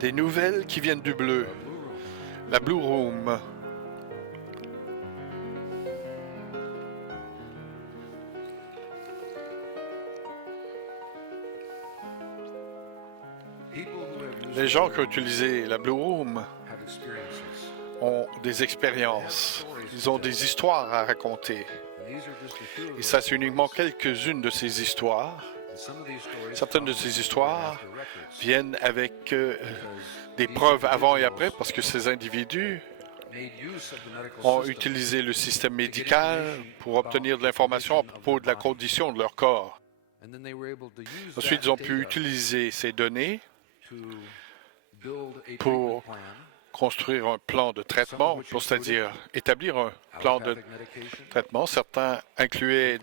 Des nouvelles qui viennent du bleu. La Blue Room. Les gens qui ont utilisé la Blue Room ont des expériences. Ils ont des histoires à raconter. Et ça, c'est uniquement quelques-unes de ces histoires. Certaines de ces histoires viennent avec des preuves avant et après, parce que ces individus ont utilisé le système médical pour obtenir de l'information à propos de la condition de leur corps. Ensuite, ils ont pu utiliser ces données pour construire un plan de traitement, c'est-à-dire établir un plan de traitement. Certains incluaient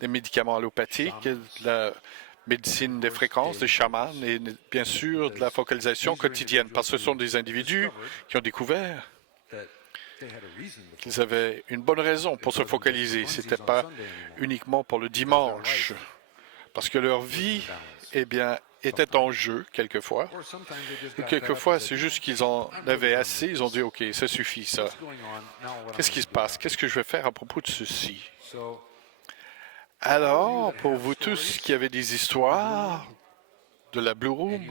des médicaments allopathiques, de la médecine des fréquences, des chamans et bien sûr de la focalisation quotidienne, parce que ce sont des individus qui ont découvert qu'ils avaient une bonne raison pour se focaliser. Ce n'était pas uniquement pour le dimanche, parce que leur vie, eh bien, était en jeu quelquefois. Et quelquefois, c'est juste qu'ils en avaient assez. Ils ont dit, OK, ça suffit, ça. Qu'est-ce qui se passe? Qu'est-ce que je vais faire à propos de ceci? Alors, pour vous tous qui avez des histoires de la Blue Room,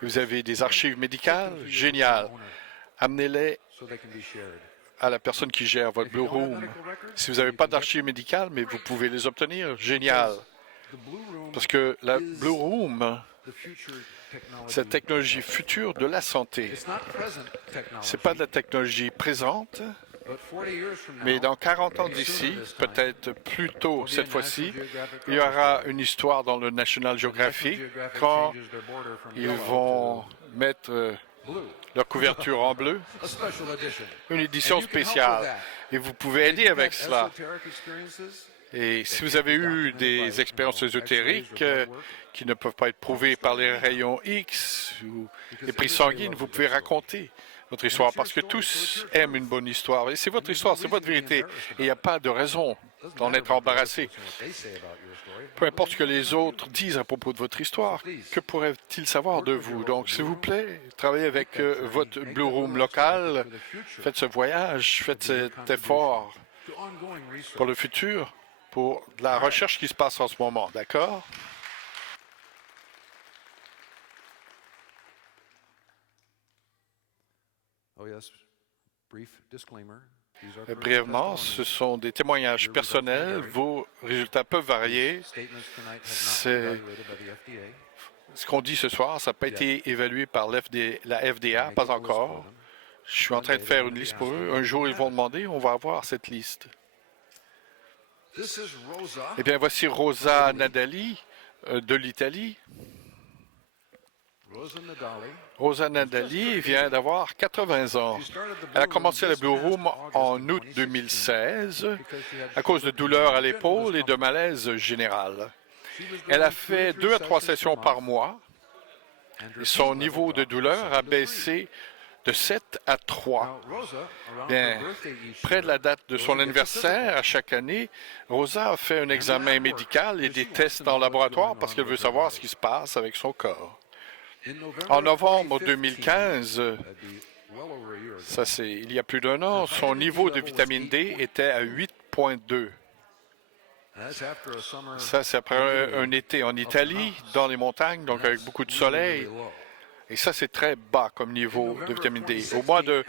vous avez des archives médicales, génial. Amenez-les à la personne qui gère votre Blue Room. Si vous n'avez pas d'archives médicales, mais vous pouvez les obtenir, génial. Parce que la Blue Room, c'est la technologie future de la santé. Ce n'est pas de la technologie présente, mais dans 40 ans d'ici, peut-être plus tôt cette fois-ci, il y aura une histoire dans le National Geographic quand ils vont mettre leur couverture en bleu, une édition spéciale. Et vous pouvez aider avec cela. Et si vous avez eu des expériences ésotériques qui ne peuvent pas être prouvées par les rayons X ou les prises sanguines, vous pouvez raconter votre histoire parce que tous aiment une bonne histoire. Et c'est votre histoire, c'est votre vérité. Et il n'y a pas de raison d'en être embarrassé. Peu importe ce que les autres disent à propos de votre histoire, que pourraient-ils savoir de vous? Donc, s'il vous plaît, travaillez avec votre Blue Room local, faites ce voyage, faites cet effort pour le futur, pour la recherche qui se passe en ce moment, d'accord? Brièvement, ce sont des témoignages personnels. Vos résultats peuvent varier. Ce qu'on dit ce soir, ça n'a pas été évalué par la FDA, pas encore. Je suis en train de faire une liste pour eux. Un jour, ils vont demander, on va avoir cette liste. Eh bien, voici Rosa Nadali de l'Italie. Rosa Nadali vient d'avoir 80 ans. Elle a commencé la Blue Room en août 2016 à cause de douleurs à l'épaule et de malaise général. Elle a fait 2 à 3 sessions par mois et son niveau de douleur a baissé de 7 à 3. Bien, près de la date de son anniversaire, à chaque année, Rosa a fait un examen médical et des tests en laboratoire parce qu'elle veut savoir ce qui se passe avec son corps. En novembre 2015, ça c'est il y a plus d'un an, son niveau de vitamine D était à 8,2. Ça, c'est après un été en Italie, dans les montagnes, donc avec beaucoup de soleil. Et ça, c'est très bas comme niveau de vitamine D. Au mois de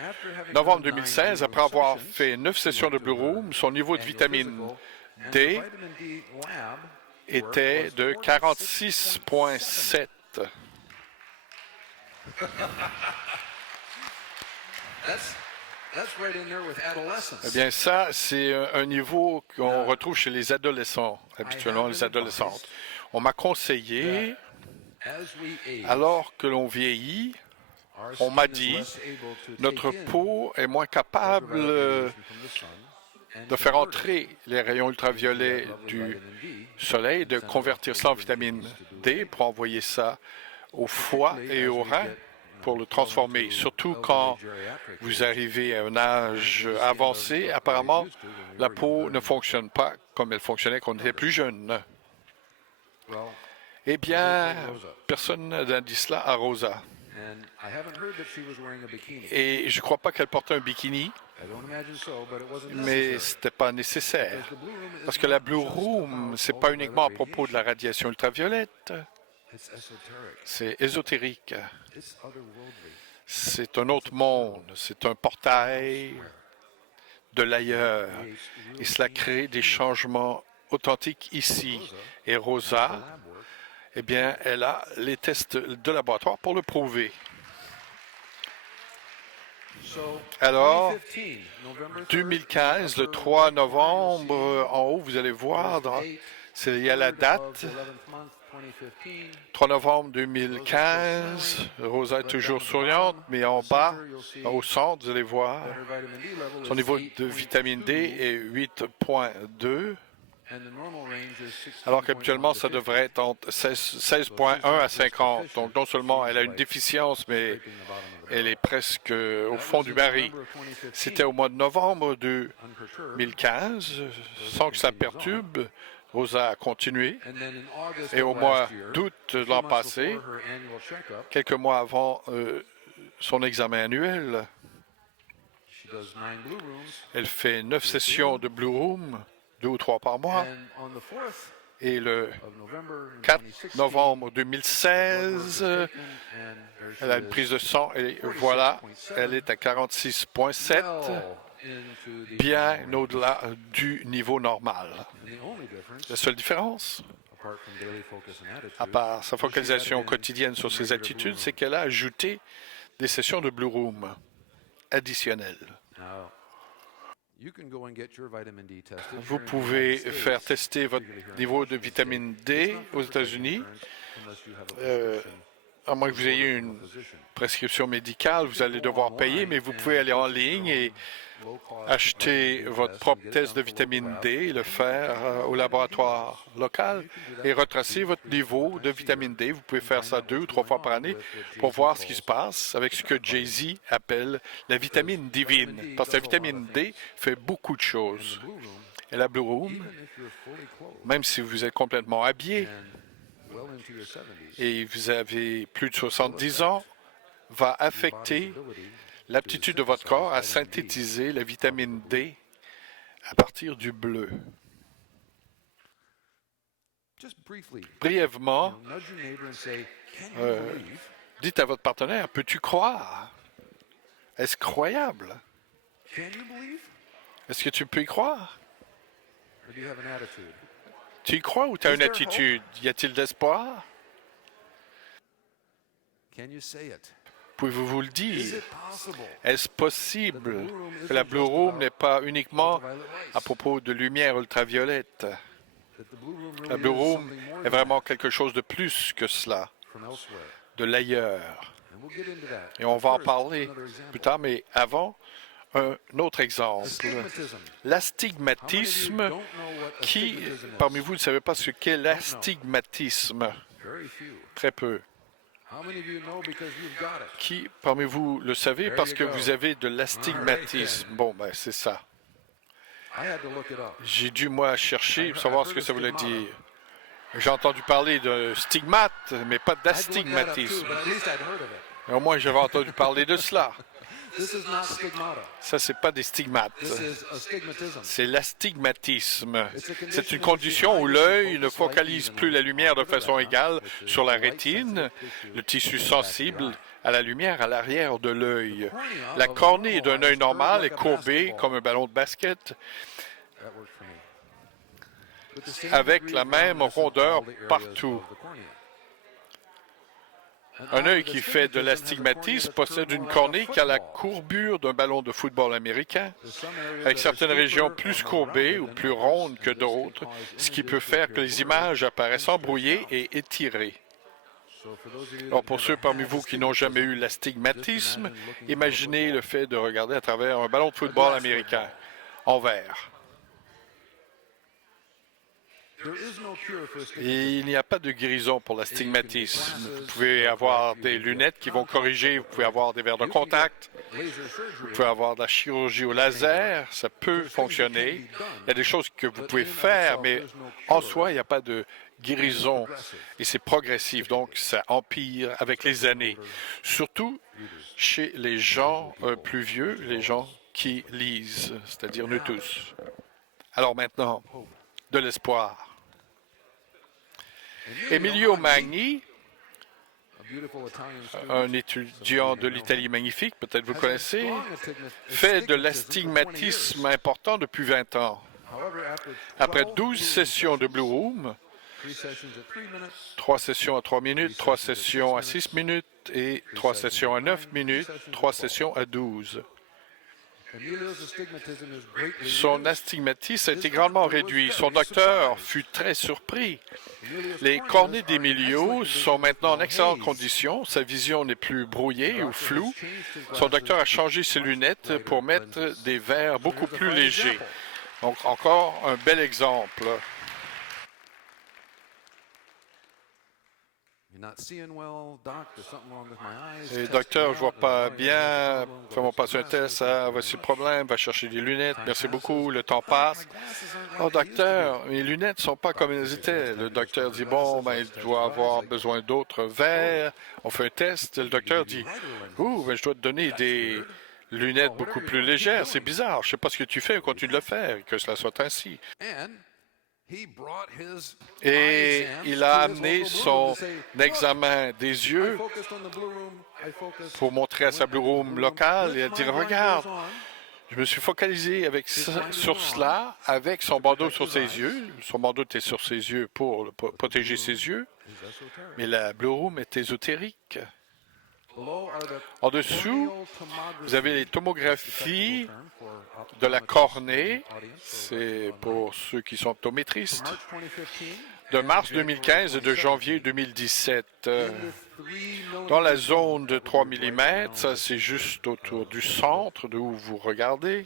novembre 2016, après avoir fait 9 sessions de Blue Room, son niveau de vitamine D était de 46,7. Eh bien, ça, c'est un niveau qu'on retrouve chez les adolescents, habituellement les adolescentes. On m'a conseillé, alors que l'on vieillit, on m'a dit, notre peau est moins capable de faire entrer les rayons ultraviolets du soleil, de convertir ça en vitamine D pour envoyer ça au foie et au rein pour le transformer. Surtout quand vous arrivez à un âge avancé, apparemment, la peau ne fonctionne pas comme elle fonctionnait quand on était plus jeune. Eh bien, personne n'a dit cela à Rosa. Et je ne crois pas qu'elle portait un bikini, mais ce n'était pas nécessaire. Parce que la Blue Room, ce n'est pas uniquement à propos de la radiation ultraviolette, c'est ésotérique. C'est un autre monde, c'est un portail de l'ailleurs. Et cela crée des changements authentiques ici. Et Rosa, eh bien, elle a les tests de laboratoire pour le prouver. Alors, 2015, le 3 novembre, en haut, vous allez voir, il y a la date, 3 novembre 2015, Rosa est toujours souriante, mais en bas, au centre, vous allez voir, son niveau de vitamine D est 8,2, alors qu'habituellement, ça devrait être entre 16,1 à 50. Donc, non seulement elle a une déficience, mais elle est presque au fond du baril. C'était au mois de novembre 2015, sans que ça perturbe. Rosa a continué. Et au mois d'août de l'an passé, quelques mois avant son examen annuel, elle fait 9 sessions de Blue Room, 2 ou 3 par mois. Et le 4 novembre 2016, elle a une prise de sang et voilà, elle est à 46,7, bien au-delà du niveau normal. La seule différence, à part sa focalisation quotidienne sur ses attitudes, c'est qu'elle a ajouté des sessions de Blue Room additionnelles. Vous pouvez faire tester votre niveau de vitamine D aux États-Unis. À moins que vous ayez une prescription médicale, vous allez devoir payer, mais vous pouvez aller en ligne et acheter votre propre test de vitamine D et le faire au laboratoire local et retracer votre niveau de vitamine D. Vous pouvez faire ça 2 ou 3 fois par année pour voir ce qui se passe avec ce que Jay-Z appelle la vitamine divine. Parce que la vitamine D fait beaucoup de choses. Et la Blue Room, même si vous êtes complètement habillé et vous avez plus de 70 ans, va affecter l'aptitude de votre corps à synthétiser la vitamine D à partir du bleu. Brièvement, dites à votre partenaire, peux-tu croire? Est-ce croyable? Est-ce que tu peux y croire? Tu y crois ou tu as une attitude? Y a-t-il d'espoir? Pouvez-vous vous le dire? Est-ce possible que la Blue Room n'est pas uniquement à propos de lumière ultraviolette? La Blue Room est vraiment quelque chose de plus que cela, de l'ailleurs. Et on va en parler plus tard, mais avant, un autre exemple. L'astigmatisme. Qui, parmi vous, ne savez pas ce qu'est l'astigmatisme? Très peu. Qui, parmi vous, le savez parce que vous avez de l'astigmatisme? Bon, ben, c'est ça. J'ai dû, moi, chercher pour savoir ce que ça voulait dire. J'ai entendu parler de stigmate, mais pas d'astigmatisme. Au moins, j'avais entendu parler de cela. Ça, c'est pas des stigmates. C'est l'astigmatisme. C'est une condition où l'œil ne focalise plus la lumière de façon égale sur la rétine, le tissu sensible à la lumière à l'arrière de l'œil. La cornée d'un œil normal est courbée comme un ballon de basket avec la même rondeur partout. Un œil qui fait de l'astigmatisme possède une cornée qui a la courbure d'un ballon de football américain, avec certaines régions plus courbées ou plus rondes que d'autres, ce qui peut faire que les images apparaissent embrouillées et étirées. Alors pour ceux parmi vous qui n'ont jamais eu l'astigmatisme, imaginez le fait de regarder à travers un ballon de football américain en vert. Et il n'y a pas de guérison pour l'astigmatisme. Vous pouvez avoir des lunettes qui vont corriger, vous pouvez avoir des verres de contact, vous pouvez avoir de la chirurgie au laser, ça peut fonctionner. Il y a des choses que vous pouvez faire, mais en soi, il n'y a pas de guérison et c'est progressif, donc ça empire avec les années. Surtout chez les gens plus vieux, les gens qui lisent, c'est-à-dire nous tous. Alors maintenant, de l'espoir. Emilio Magni, un étudiant de l'Italie magnifique, peut-être vous connaissez, fait de l'astigmatisme important depuis 20 ans. Après 12 sessions de Blue Room, 3 sessions à 3 minutes, 3 sessions à 6 minutes et 3 sessions à 9 minutes, 3 sessions à 12. Son astigmatisme a été grandement réduit. Son docteur fut très surpris. Les cornées d'Emilio sont maintenant en excellente condition. Sa vision n'est plus brouillée ou floue. Son docteur a changé ses lunettes pour mettre des verres beaucoup plus légers. Donc, encore un bel exemple. Et docteur, je ne vois pas bien. Fais-moi passer un test. Ah, voici le problème. Va chercher des lunettes. Merci beaucoup. Le temps passe. Oh, docteur, mes lunettes ne sont pas comme elles étaient. Le docteur dit, bon, ben, il doit avoir besoin d'autres verres. On fait un test. Le docteur dit, ouh, ben, je dois te donner des lunettes beaucoup plus légères. C'est bizarre. Je ne sais pas ce que tu fais. Continue de le faire. Que cela soit ainsi. Et il a amené son examen des yeux pour montrer à sa Blue Room locale et a dit, regarde, je me suis focalisé sur cela avec son bandeau sur ses yeux. Son bandeau était sur ses yeux pour protéger ses yeux, mais la Blue Room est ésotérique. En dessous, vous avez les tomographies de la cornée, c'est pour ceux qui sont optométristes, de mars 2015 et de janvier 2017. Dans la zone de 3 mm, ça c'est juste autour du centre de où vous regardez.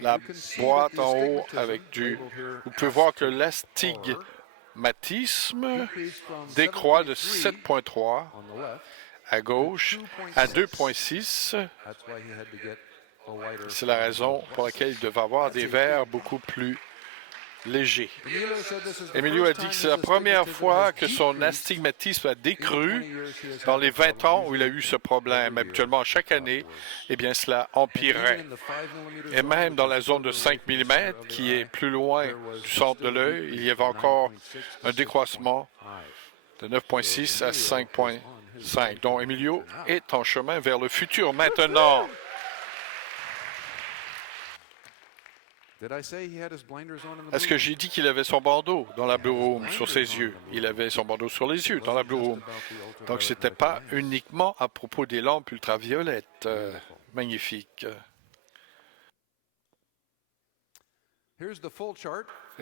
La boîte en haut avec vous pouvez voir que l'astigmatisme décroît de 7,3 à gauche à 2,6. C'est la raison pour laquelle il devait avoir des verres beaucoup plus légers. Emilio a dit que c'est la première fois que son astigmatisme a décru dans les 20 ans où il a eu ce problème. Habituellement, chaque année, eh bien, cela empirait. Et même dans la zone de 5 mm, qui est plus loin du centre de l'œil, il y avait encore un décroissement de 9,6 à 5,5. Donc, Emilio est en chemin vers le futur maintenant. Est-ce que j'ai dit qu'il avait son bandeau dans la Blue Room sur ses yeux? Il avait son bandeau sur les yeux dans la Blue Room. Donc, ce n'était pas uniquement à propos des lampes ultraviolettes. Magnifique.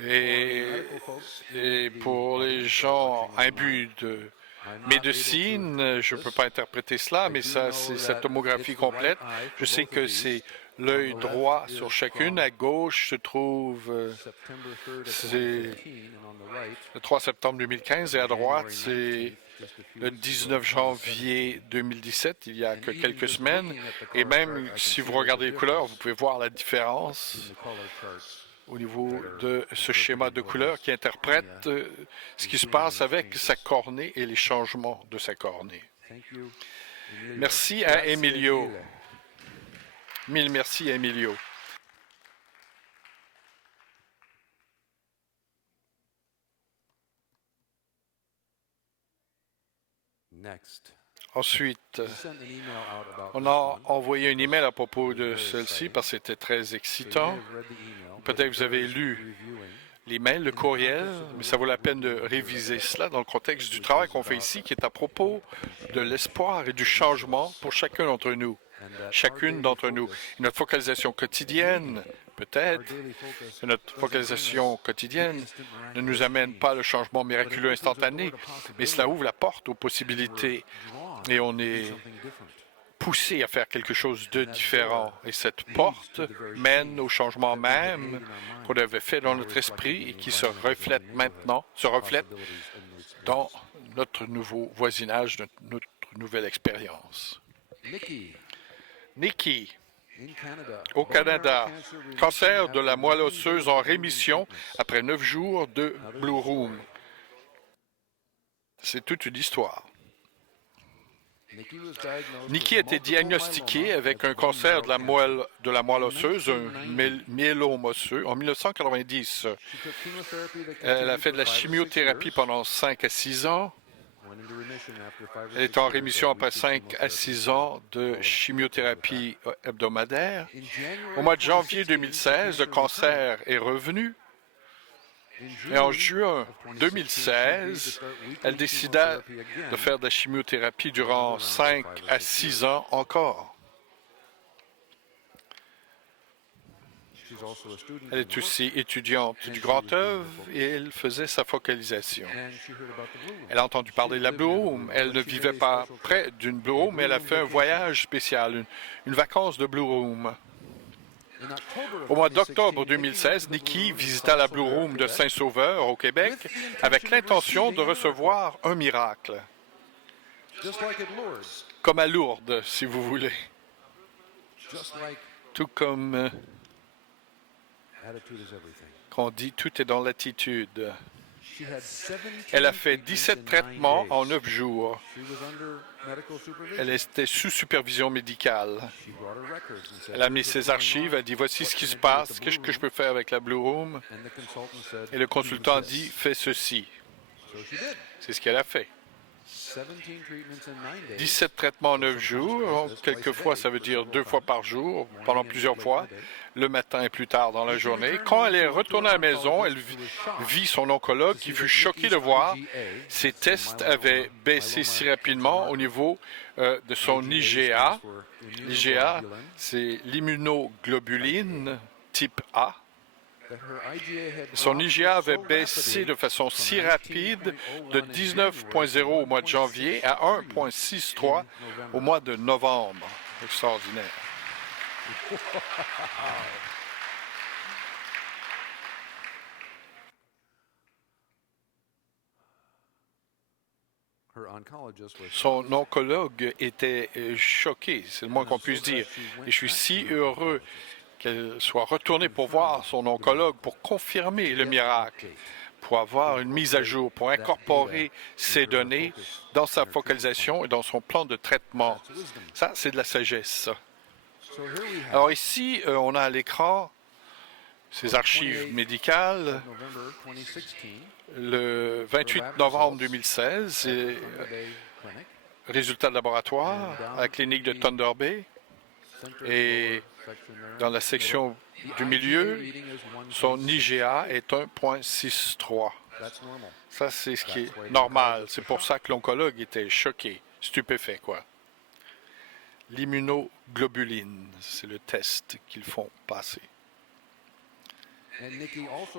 Et pour les gens imbus de médecine, je ne peux pas interpréter cela, mais ça, c'est cette tomographie complète. Je sais que c'est l'œil droit sur chacune. À gauche se trouve, c'est le 3 septembre 2015 et à droite, c'est le 19 janvier 2017, il y a que quelques semaines. Et même si vous regardez les couleurs, vous pouvez voir la différence au niveau de ce schéma de couleurs qui interprète ce qui se passe avec sa cornée et les changements de sa cornée. Merci à Emilio. Mille merci à Emilio. Ensuite, on a envoyé un email à propos de celle-ci parce que c'était très excitant. Peut-être que vous avez lu l'email, le courriel, mais ça vaut la peine de réviser cela dans le contexte du travail qu'on fait ici, qui est à propos de l'espoir et du changement pour chacun d'entre nous. Chacune d'entre nous. Et notre focalisation quotidienne, peut-être, notre focalisation quotidienne ne nous amène pas le changement miraculeux instantané, mais cela ouvre la porte aux possibilités et on est poussée à faire quelque chose de différent. Et cette porte mène au changement même qu'on avait fait dans notre esprit et qui se reflète maintenant, dans notre nouveau voisinage, notre nouvelle expérience. Nikki, au Canada, cancer de la moelle osseuse en rémission après 9 jours de Blue Room. C'est toute une histoire. Nikki a été diagnostiquée avec un cancer de la moelle osseuse, un myélome osseux, en 1990. Elle a fait de la chimiothérapie pendant 5 à 6 ans. Elle est en rémission après 5 à 6 ans de chimiothérapie hebdomadaire. Au mois de janvier 2016, le cancer est revenu. Et en juin 2016, elle décida de faire de la chimiothérapie durant 5 à 6 ans encore. Elle est aussi étudiante du Grand Œuvre et elle faisait sa focalisation. Elle a entendu parler de la Blue Room. Elle ne vivait pas près d'une Blue Room, mais elle a fait un voyage spécial, une vacance de Blue Room. Au mois d'octobre 2016, Nikki visita la Blue Room de Saint-Sauveur, au Québec, avec l'intention de recevoir un miracle. Comme à Lourdes, si vous voulez. Tout comme qu'on dit, tout est dans l'attitude. Elle a fait 17 traitements en 9 jours. Elle était sous supervision médicale. Elle a mis ses archives, elle a dit, voici ce qui se passe, qu'est-ce que je peux faire avec la Blue Room? Et le consultant a dit, fais ceci. C'est ce qu'elle a fait. 17 traitements en 9 jours, quelquefois ça veut dire 2 fois par jour, pendant plusieurs fois, le matin et plus tard dans la journée. Quand elle est retournée à la maison, elle vit son oncologue qui fut choqué de voir ses tests avaient baissé si rapidement au niveau de son IgA. L'IgA, c'est l'immunoglobuline type A. Son IgA avait baissé de façon si rapide de 19,0 au mois de janvier à 1,63 au mois de novembre. Extraordinaire. Son oncologue était choqué, c'est le moins qu'on puisse dire. Et je suis si heureux qu'elle soit retournée pour voir son oncologue pour confirmer le miracle, pour avoir une mise à jour, pour incorporer ces données dans sa focalisation et dans son plan de traitement. Ça, c'est de la sagesse. Alors ici, on a à l'écran ces archives médicales. Le 28 novembre 2016, résultats de laboratoire à la clinique de Thunder Bay. Et dans la section du milieu, son IgA est 1,63. Ça, c'est ce qui est normal. C'est pour ça que l'oncologue était choqué, stupéfait, quoi. L'immunoglobuline, c'est le test qu'ils font passer.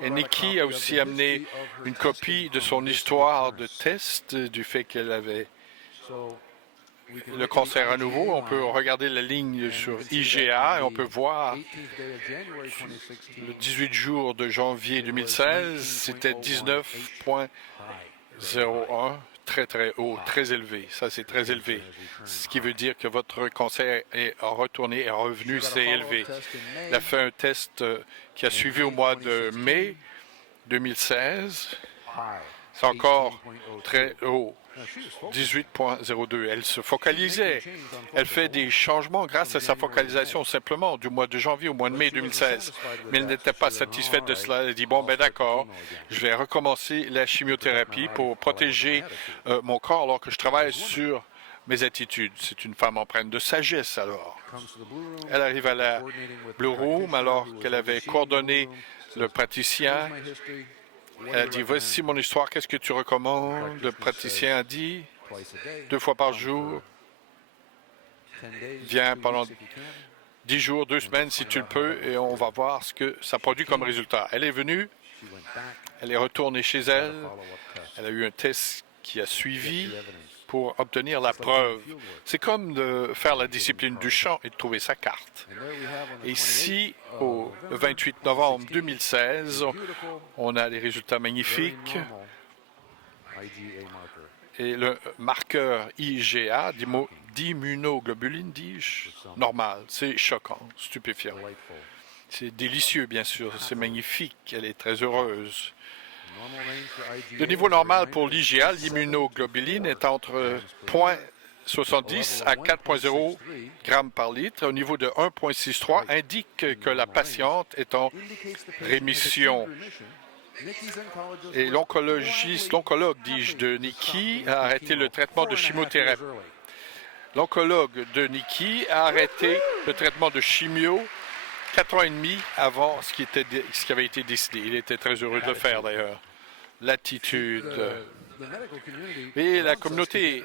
Et Nikki a aussi amené une copie de son histoire de test, du fait qu'elle avait le cancer à nouveau. On peut regarder la ligne sur IgA et on peut voir le 18 jours de janvier 2016, c'était 19,01, très très haut, très élevé. Ça, c'est très élevé. Ce qui veut dire que votre cancer est retourné, est revenu, c'est élevé. Elle a fait un test qui a suivi au mois de mai 2016. C'est encore très haut. 18,02. Elle se focalisait. Elle fait des changements grâce à sa focalisation simplement du mois de janvier au mois de mai 2016. Mais elle n'était pas satisfaite de cela. Elle dit, bon, ben d'accord, je vais recommencer la chimiothérapie pour protéger mon corps alors que je travaille sur mes attitudes. C'est une femme empreinte de sagesse alors. Elle arrive à la Blue Room alors qu'elle avait coordonné le praticien. Elle a dit, voici mon histoire, qu'est-ce que tu recommandes? Le praticien a dit, 2 fois par jour, viens pendant 10 jours, 2 semaines si tu le peux, et on va voir ce que ça produit comme résultat. Elle est venue, elle est retournée chez elle, elle a eu un test qui a suivi, pour obtenir la preuve. C'est comme de faire la discipline du chant et de trouver sa carte. Et ici, le 28 novembre 2016, on a des résultats magnifiques. Et le marqueur IgA, d'immunoglobuline, dis-je, normal. C'est choquant, stupéfiant. C'est délicieux, bien sûr. C'est magnifique. Elle est très heureuse. Le niveau normal pour l'IgA, l'immunoglobuline, est entre 0,70 à 4,0 grammes par litre. Au niveau de 1,63, indique que la patiente est en rémission. Et l'oncologue, dis-je, de Nikki, a arrêté le traitement de chimiothérapie. L'oncologue de Nikki a arrêté le traitement de chimio 4 ans et demi avant ce qui avait été décidé. Il était très heureux de le faire, d'ailleurs. L'attitude. Et la communauté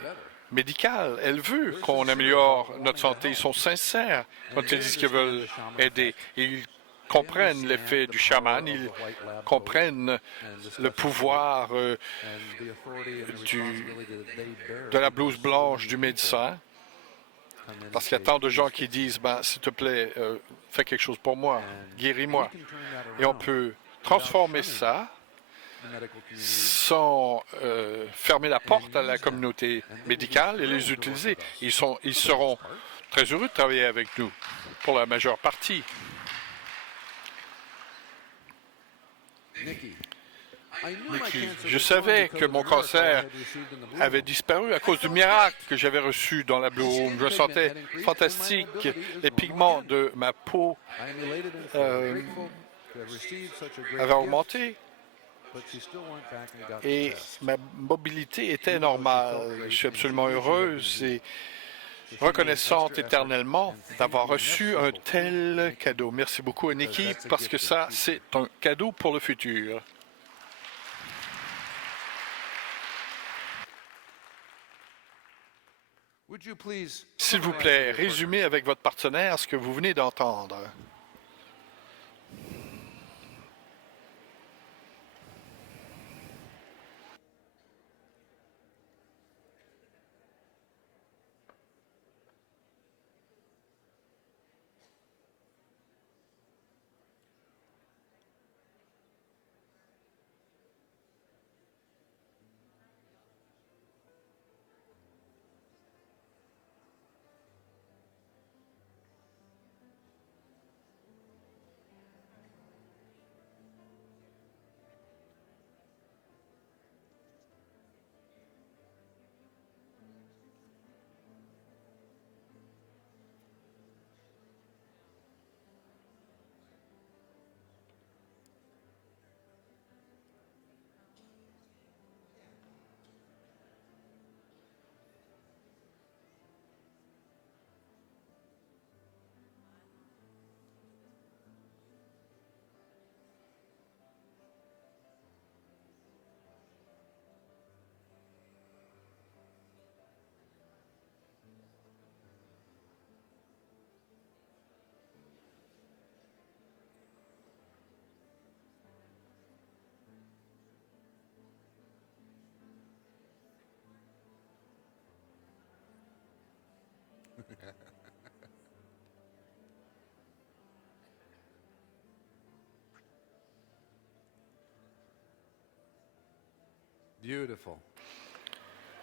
médicale, elle veut qu'on améliore notre santé. Ils sont sincères quand ils disent qu'ils veulent aider. Ils comprennent l'effet du chaman, ils comprennent le pouvoir de la blouse blanche du médecin, parce qu'il y a tant de gens qui disent, s'il te plaît, fais quelque chose pour moi, guéris-moi. Et on peut transformer ça sans fermer la porte à la communauté médicale et les utiliser. Ils seront très heureux de travailler avec nous, pour la majeure partie. Nikki, je savais que mon cancer avait disparu à cause du miracle que j'avais reçu dans la Blue Room. Je me sentais fantastique. Les pigments de ma peau avaient augmenté. Et ma mobilité était normale. Je suis absolument heureuse et reconnaissante éternellement d'avoir reçu un tel cadeau. Merci beaucoup à Nikki, parce que ça, c'est un cadeau pour le futur. S'il vous plaît, résumez avec votre partenaire ce que vous venez d'entendre.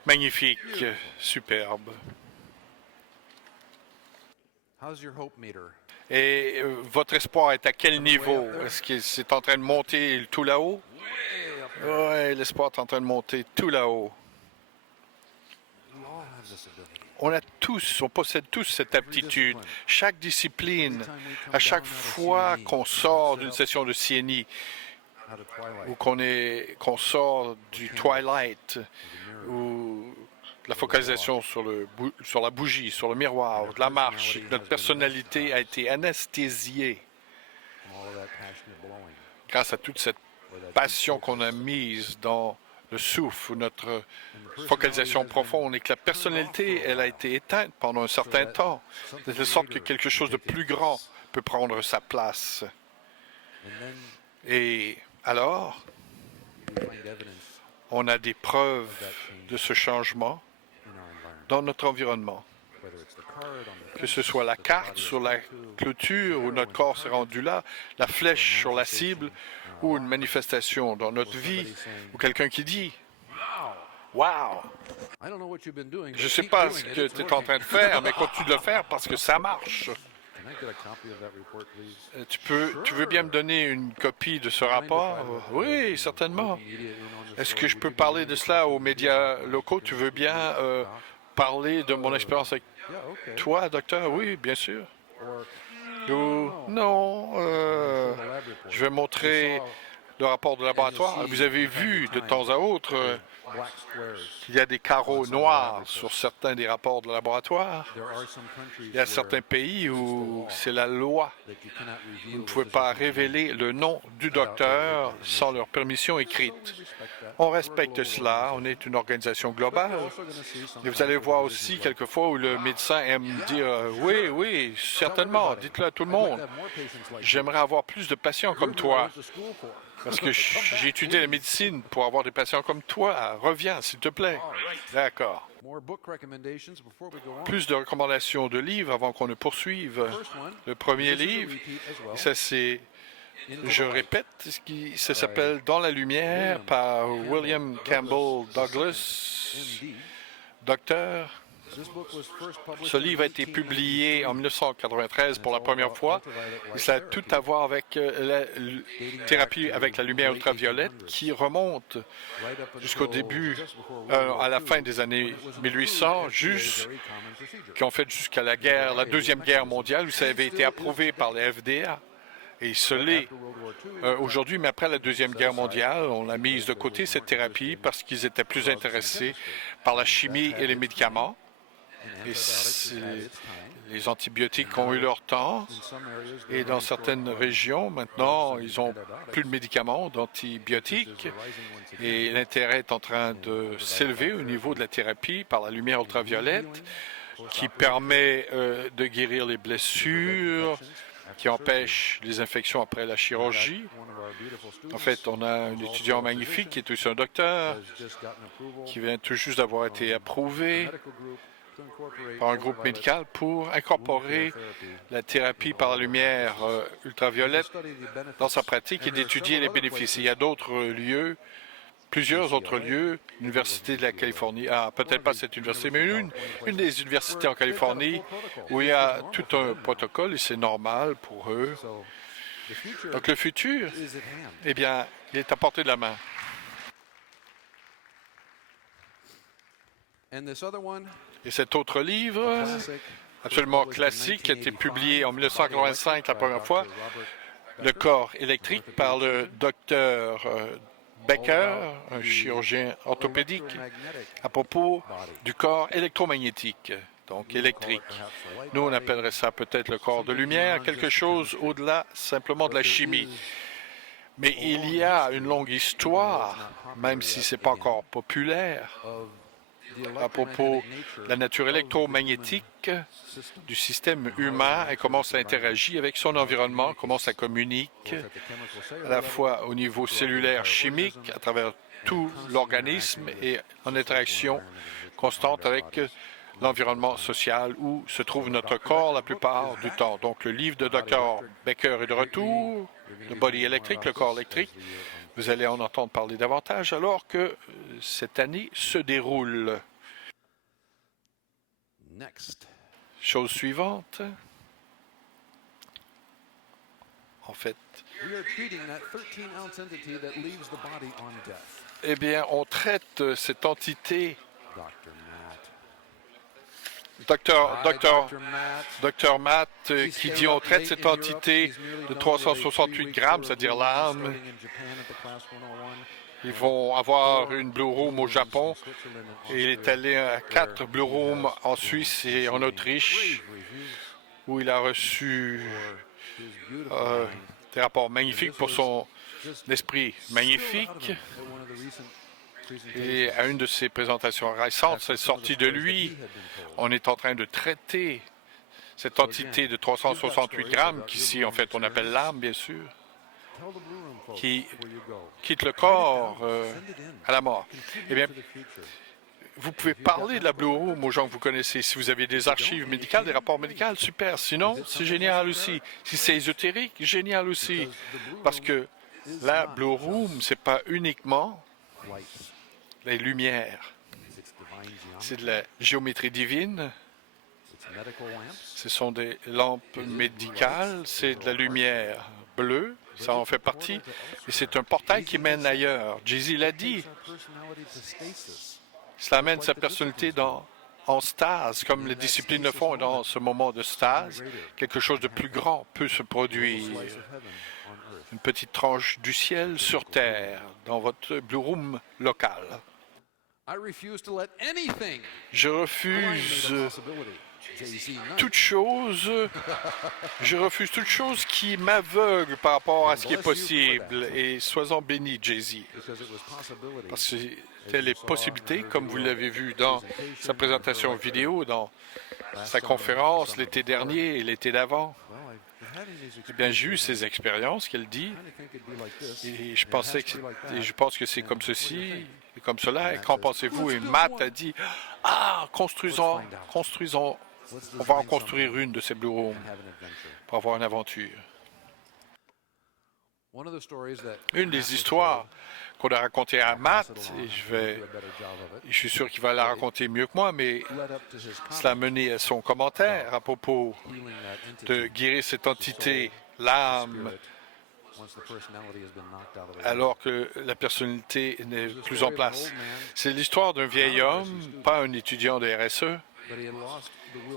Magnifique, superbe. Et votre espoir est à quel niveau? Est-ce que c'est en train de monter tout là-haut? Oui, l'espoir est en train de monter tout là-haut. On possède tous cette aptitude. Chaque discipline, à chaque fois qu'on sort d'une session de CNI, ou qu'on sort du twilight, ou la focalisation sur la bougie, sur le miroir, de la marche, notre personnalité a été anesthésiée grâce à toute cette passion qu'on a mise dans le souffle, notre focalisation profonde, et que la personnalité, elle a été éteinte pendant un certain temps, de telle sorte que quelque chose de plus grand peut prendre sa place. Et alors, on a des preuves de ce changement dans notre environnement. Que ce soit la carte sur la clôture où notre corps s'est rendu là, la flèche sur la cible, ou une manifestation dans notre vie, ou quelqu'un qui dit « Wow! Je ne sais pas ce que tu es en train de faire, mais continue de le faire parce que ça marche. » Tu veux bien me donner une copie de ce rapport? Oui, certainement. Est-ce que je peux parler de cela aux médias locaux? Tu veux bien parler de mon expérience avec toi, docteur? Oui, bien sûr. Ou non, je vais montrer le rapport de laboratoire. Vous avez vu de temps à autre qu'il y a des carreaux noirs sur certains des rapports de laboratoire. Il y a certains pays où c'est la loi. Vous ne pouvez pas révéler le nom du docteur sans leur permission écrite. On respecte cela. On est une organisation globale. Et vous allez voir aussi quelquefois où le médecin aime dire « Oui, oui, certainement, dites-le à tout le monde. J'aimerais avoir plus de patients comme toi. » Parce que j'ai étudié la médecine pour avoir des patients comme toi. Reviens, s'il te plaît. D'accord. Plus de recommandations de livres avant qu'on ne poursuive. Le premier livre, et ça c'est, je répète, ça s'appelle « Dans la lumière » par William Campbell Douglas, docteur. Ce livre a été publié en 1993 pour la première fois et ça a tout à voir avec la thérapie avec la lumière ultraviolette qui remonte jusqu'au début, à la fin des années 1800, qui ont fait jusqu'à la Deuxième Guerre mondiale où ça avait été approuvé par les FDA. Et ce l'est aujourd'hui, mais après la Deuxième Guerre mondiale, on a mis de côté cette thérapie parce qu'ils étaient plus intéressés par la chimie et les médicaments. Et les antibiotiques ont eu leur temps. Et dans certaines régions, maintenant, ils n'ont plus de médicaments, d'antibiotiques. Et l'intérêt est en train de s'élever au niveau de la thérapie par la lumière ultraviolette qui permet de guérir les blessures, qui empêche les infections après la chirurgie. En fait, on a un étudiant magnifique qui est aussi un docteur, qui vient tout juste d'avoir été approuvé par un groupe médical pour incorporer la thérapie par la lumière ultraviolette dans sa pratique et d'étudier les bénéfices. Il y a d'autres lieux, plusieurs autres lieux, l'Université de la Californie, peut-être pas cette université, mais une des universités en Californie où il y a tout un protocole et c'est normal pour eux. Donc le futur, eh bien, il est à portée de la main. Et cet autre livre, absolument classique, qui a été publié en 1985 la première fois, Le corps électrique par le docteur Becker, un chirurgien orthopédique, à propos du corps électromagnétique, donc électrique. Nous, on appellerait ça peut-être le corps de lumière, quelque chose au-delà simplement de la chimie. Mais il y a une longue histoire, même si ce n'est pas encore populaire, à propos de la nature électromagnétique du système humain et comment ça interagit avec son environnement, comment ça communique, à la fois au niveau cellulaire chimique, à travers tout l'organisme et en interaction constante avec l'environnement social où se trouve notre corps la plupart du temps. Donc, le livre de Dr. Becker est de retour, le body électrique, le corps électrique. Vous allez en entendre parler davantage alors que cette année se déroule. Chose suivante. En fait, eh bien, on traite cette entité. Docteur Matt qui dit on traite cette entité de 368 grammes, c'est-à-dire l'âme. Ils vont avoir une Blue Room au Japon et il est allé à 4 Blue Rooms en Suisse et en Autriche où il a reçu des rapports magnifiques pour son esprit magnifique. Et à une de ses présentations récentes, c'est sorti de lui. On est en train de traiter cette entité de 368 grammes, qu'ici, en fait, on appelle l'âme, bien sûr, qui quitte le corps à la mort. Eh bien, vous pouvez parler de la Blue Room aux gens que vous connaissez. Si vous avez des archives médicales, des rapports médicaux, super. Sinon, c'est génial aussi. Si c'est ésotérique, génial aussi. Parce que la Blue Room, c'est pas uniquement les lumières. C'est de la géométrie divine. Ce sont des lampes médicales. C'est de la lumière bleue. Ça en fait partie. Et c'est un portail qui mène ailleurs. Jay-Z l'a dit. Cela amène sa personnalité en stase, comme les disciplines le font. Dans ce moment de stase, quelque chose de plus grand peut se produire. Une petite tranche du ciel sur terre, dans votre Blue Room local. Je refuse toute chose. Je refuse toute chose qui m'aveugle par rapport à ce qui est possible. Et sois-en béni, Jay-Z. Parce que c'était les possibilités, comme vous l'avez vu dans sa présentation vidéo, dans sa conférence l'été dernier et l'été d'avant. Eh bien, j'ai eu ces expériences qu'elle dit, et je pense que c'est comme ceci et comme cela. Et qu'en pensez-vous? Et Matt a dit, construisons, on va en construire une de ces Blue Rooms pour avoir une aventure. Une des histoires qu'on a racontées à Matt, et je suis sûr qu'il va la raconter mieux que moi, mais cela a mené à son commentaire à propos de guérir cette entité, l'âme, alors que la personnalité n'est plus en place. C'est l'histoire d'un vieil homme, pas un étudiant de RSE,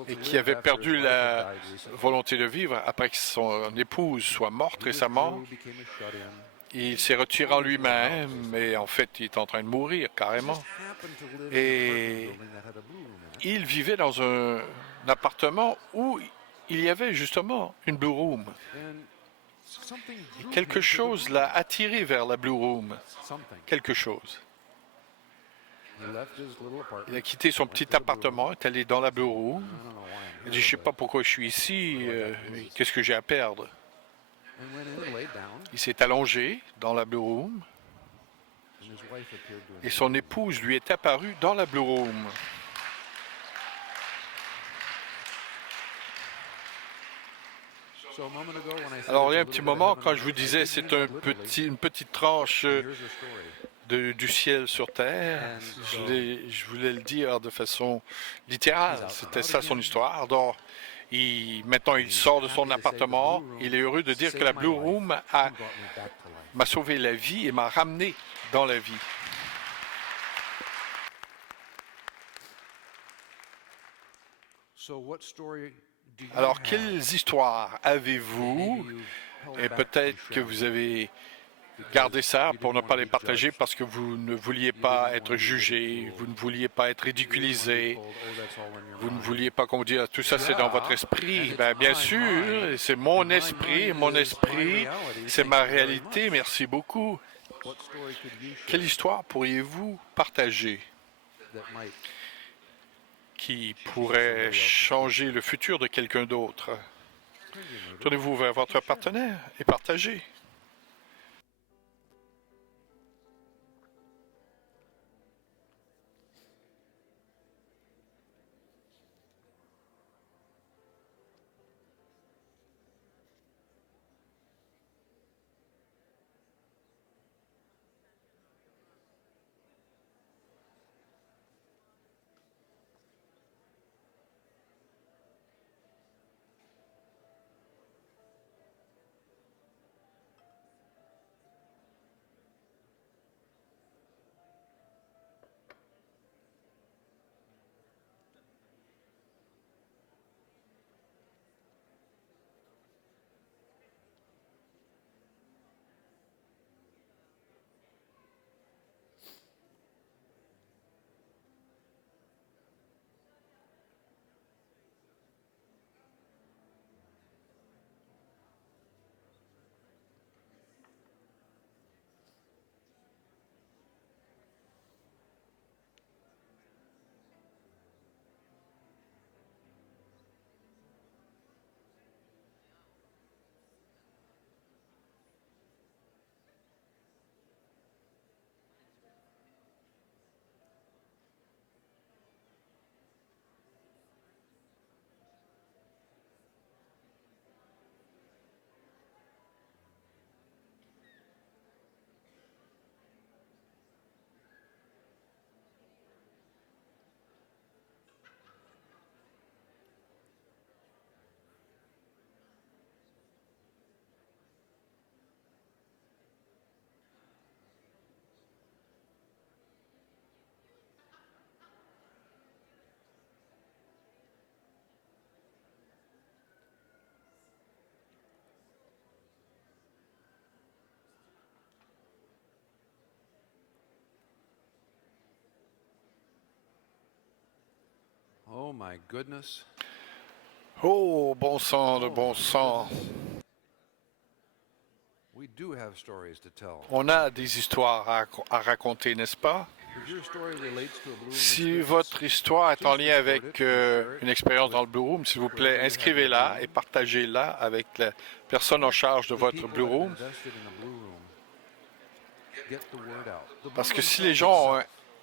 et qui avait perdu la volonté de vivre après que son épouse soit morte récemment. Il s'est retiré en lui-même, et en fait, il est en train de mourir carrément. Et il vivait dans un appartement où il y avait justement une Blue Room. Et quelque chose l'a attiré vers la Blue Room. Quelque chose. Il a quitté son petit appartement, est allé dans la Blue Room. Il dit, je ne sais pas pourquoi je suis ici, qu'est-ce que j'ai à perdre? Il s'est allongé dans la Blue Room et son épouse lui est apparue dans la Blue Room. Alors, il y a un petit moment, quand je vous disais c'est une petite tranche du ciel sur terre, je voulais le dire de façon littérale. C'était ça son histoire. Donc, maintenant, il sort de son appartement. Il est heureux de dire que la Blue Room m'a sauvé la vie et m'a ramené dans la vie. Alors, quelles histoires avez-vous? Et peut-être que vous avez gardé ça pour ne pas les partager parce que vous ne vouliez pas être jugé, vous ne vouliez pas être ridiculisé, vous ne vouliez pas qu'on vous dise tout ça c'est dans votre esprit. Bien sûr, c'est mon esprit, c'est ma réalité, merci beaucoup. Quelle histoire pourriez-vous partager qui pourrait changer le futur de quelqu'un d'autre? Tournez-vous vers votre partenaire et partagez. Oh, bon sang, de bon sang. On a des histoires à raconter, n'est-ce pas? Si votre histoire est en lien avec une expérience dans le Blue Room, s'il vous plaît, inscrivez-la et partagez-la avec la personne en charge de votre Blue Room. Parce que si les gens ont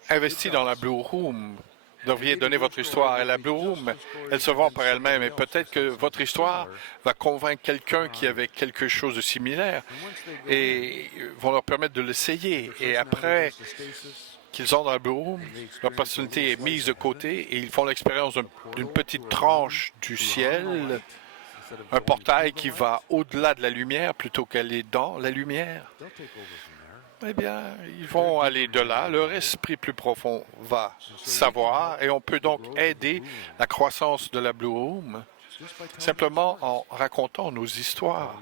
investi dans la Blue Room, vous devriez donner votre histoire. Et la Blue Room, elle se vend par elle-même. Et peut-être que votre histoire va convaincre quelqu'un qui avait quelque chose de similaire et vont leur permettre de l'essayer. Et après qu'ils ont dans la Blue Room, l'opportunité est mise de côté et ils font l'expérience d'une petite tranche du ciel, un portail qui va au-delà de la lumière plutôt qu'aller dans la lumière. Eh bien, ils vont aller de là. Leur esprit plus profond va savoir et on peut donc aider la croissance de la Blue Room simplement en racontant nos histoires.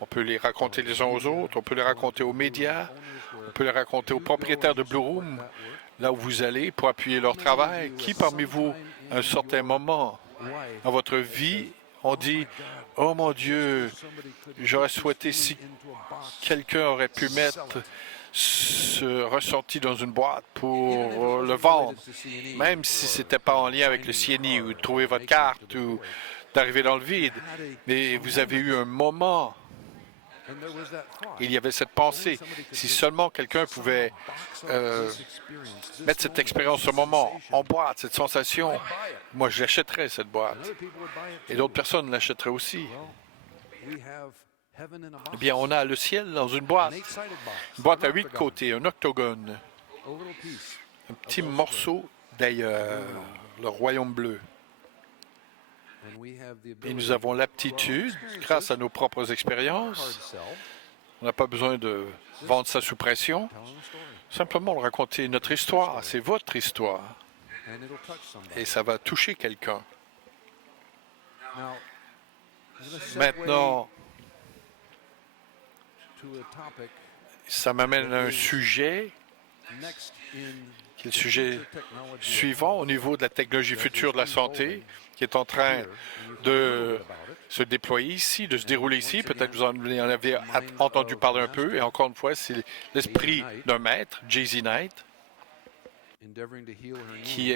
On peut les raconter les uns aux autres, on peut les raconter aux médias, on peut les raconter aux propriétaires de Blue Room, là où vous allez pour appuyer leur travail. Qui parmi vous, à un certain moment dans votre vie, on dit « Oh mon Dieu, j'aurais souhaité si quelqu'un aurait pu mettre ce ressenti dans une boîte pour le vendre, même si ce n'était pas en lien avec le CNI ou de trouver votre carte ou d'arriver dans le vide. Mais vous avez eu un moment. Il y avait cette pensée. Si seulement quelqu'un pouvait mettre cette expérience, ce moment, en boîte, cette sensation, moi, je l'achèterais, cette boîte. Et d'autres personnes l'achèteraient aussi. Eh bien, on a le ciel dans une boîte à 8 côtés, un octogone, un petit morceau d'ailleurs, le royaume bleu. Et nous avons l'aptitude, grâce à nos propres expériences, on n'a pas besoin de vendre ça sous pression, simplement raconter notre histoire, c'est votre histoire, et ça va toucher quelqu'un. Maintenant, ça m'amène à un sujet, qui est le sujet suivant au niveau de la technologie future de la santé, qui est en train de se déployer ici, de se dérouler ici. Peut-être que vous en avez entendu parler un peu. Et encore une fois, c'est l'esprit d'un maître, J.Z. Knight, qui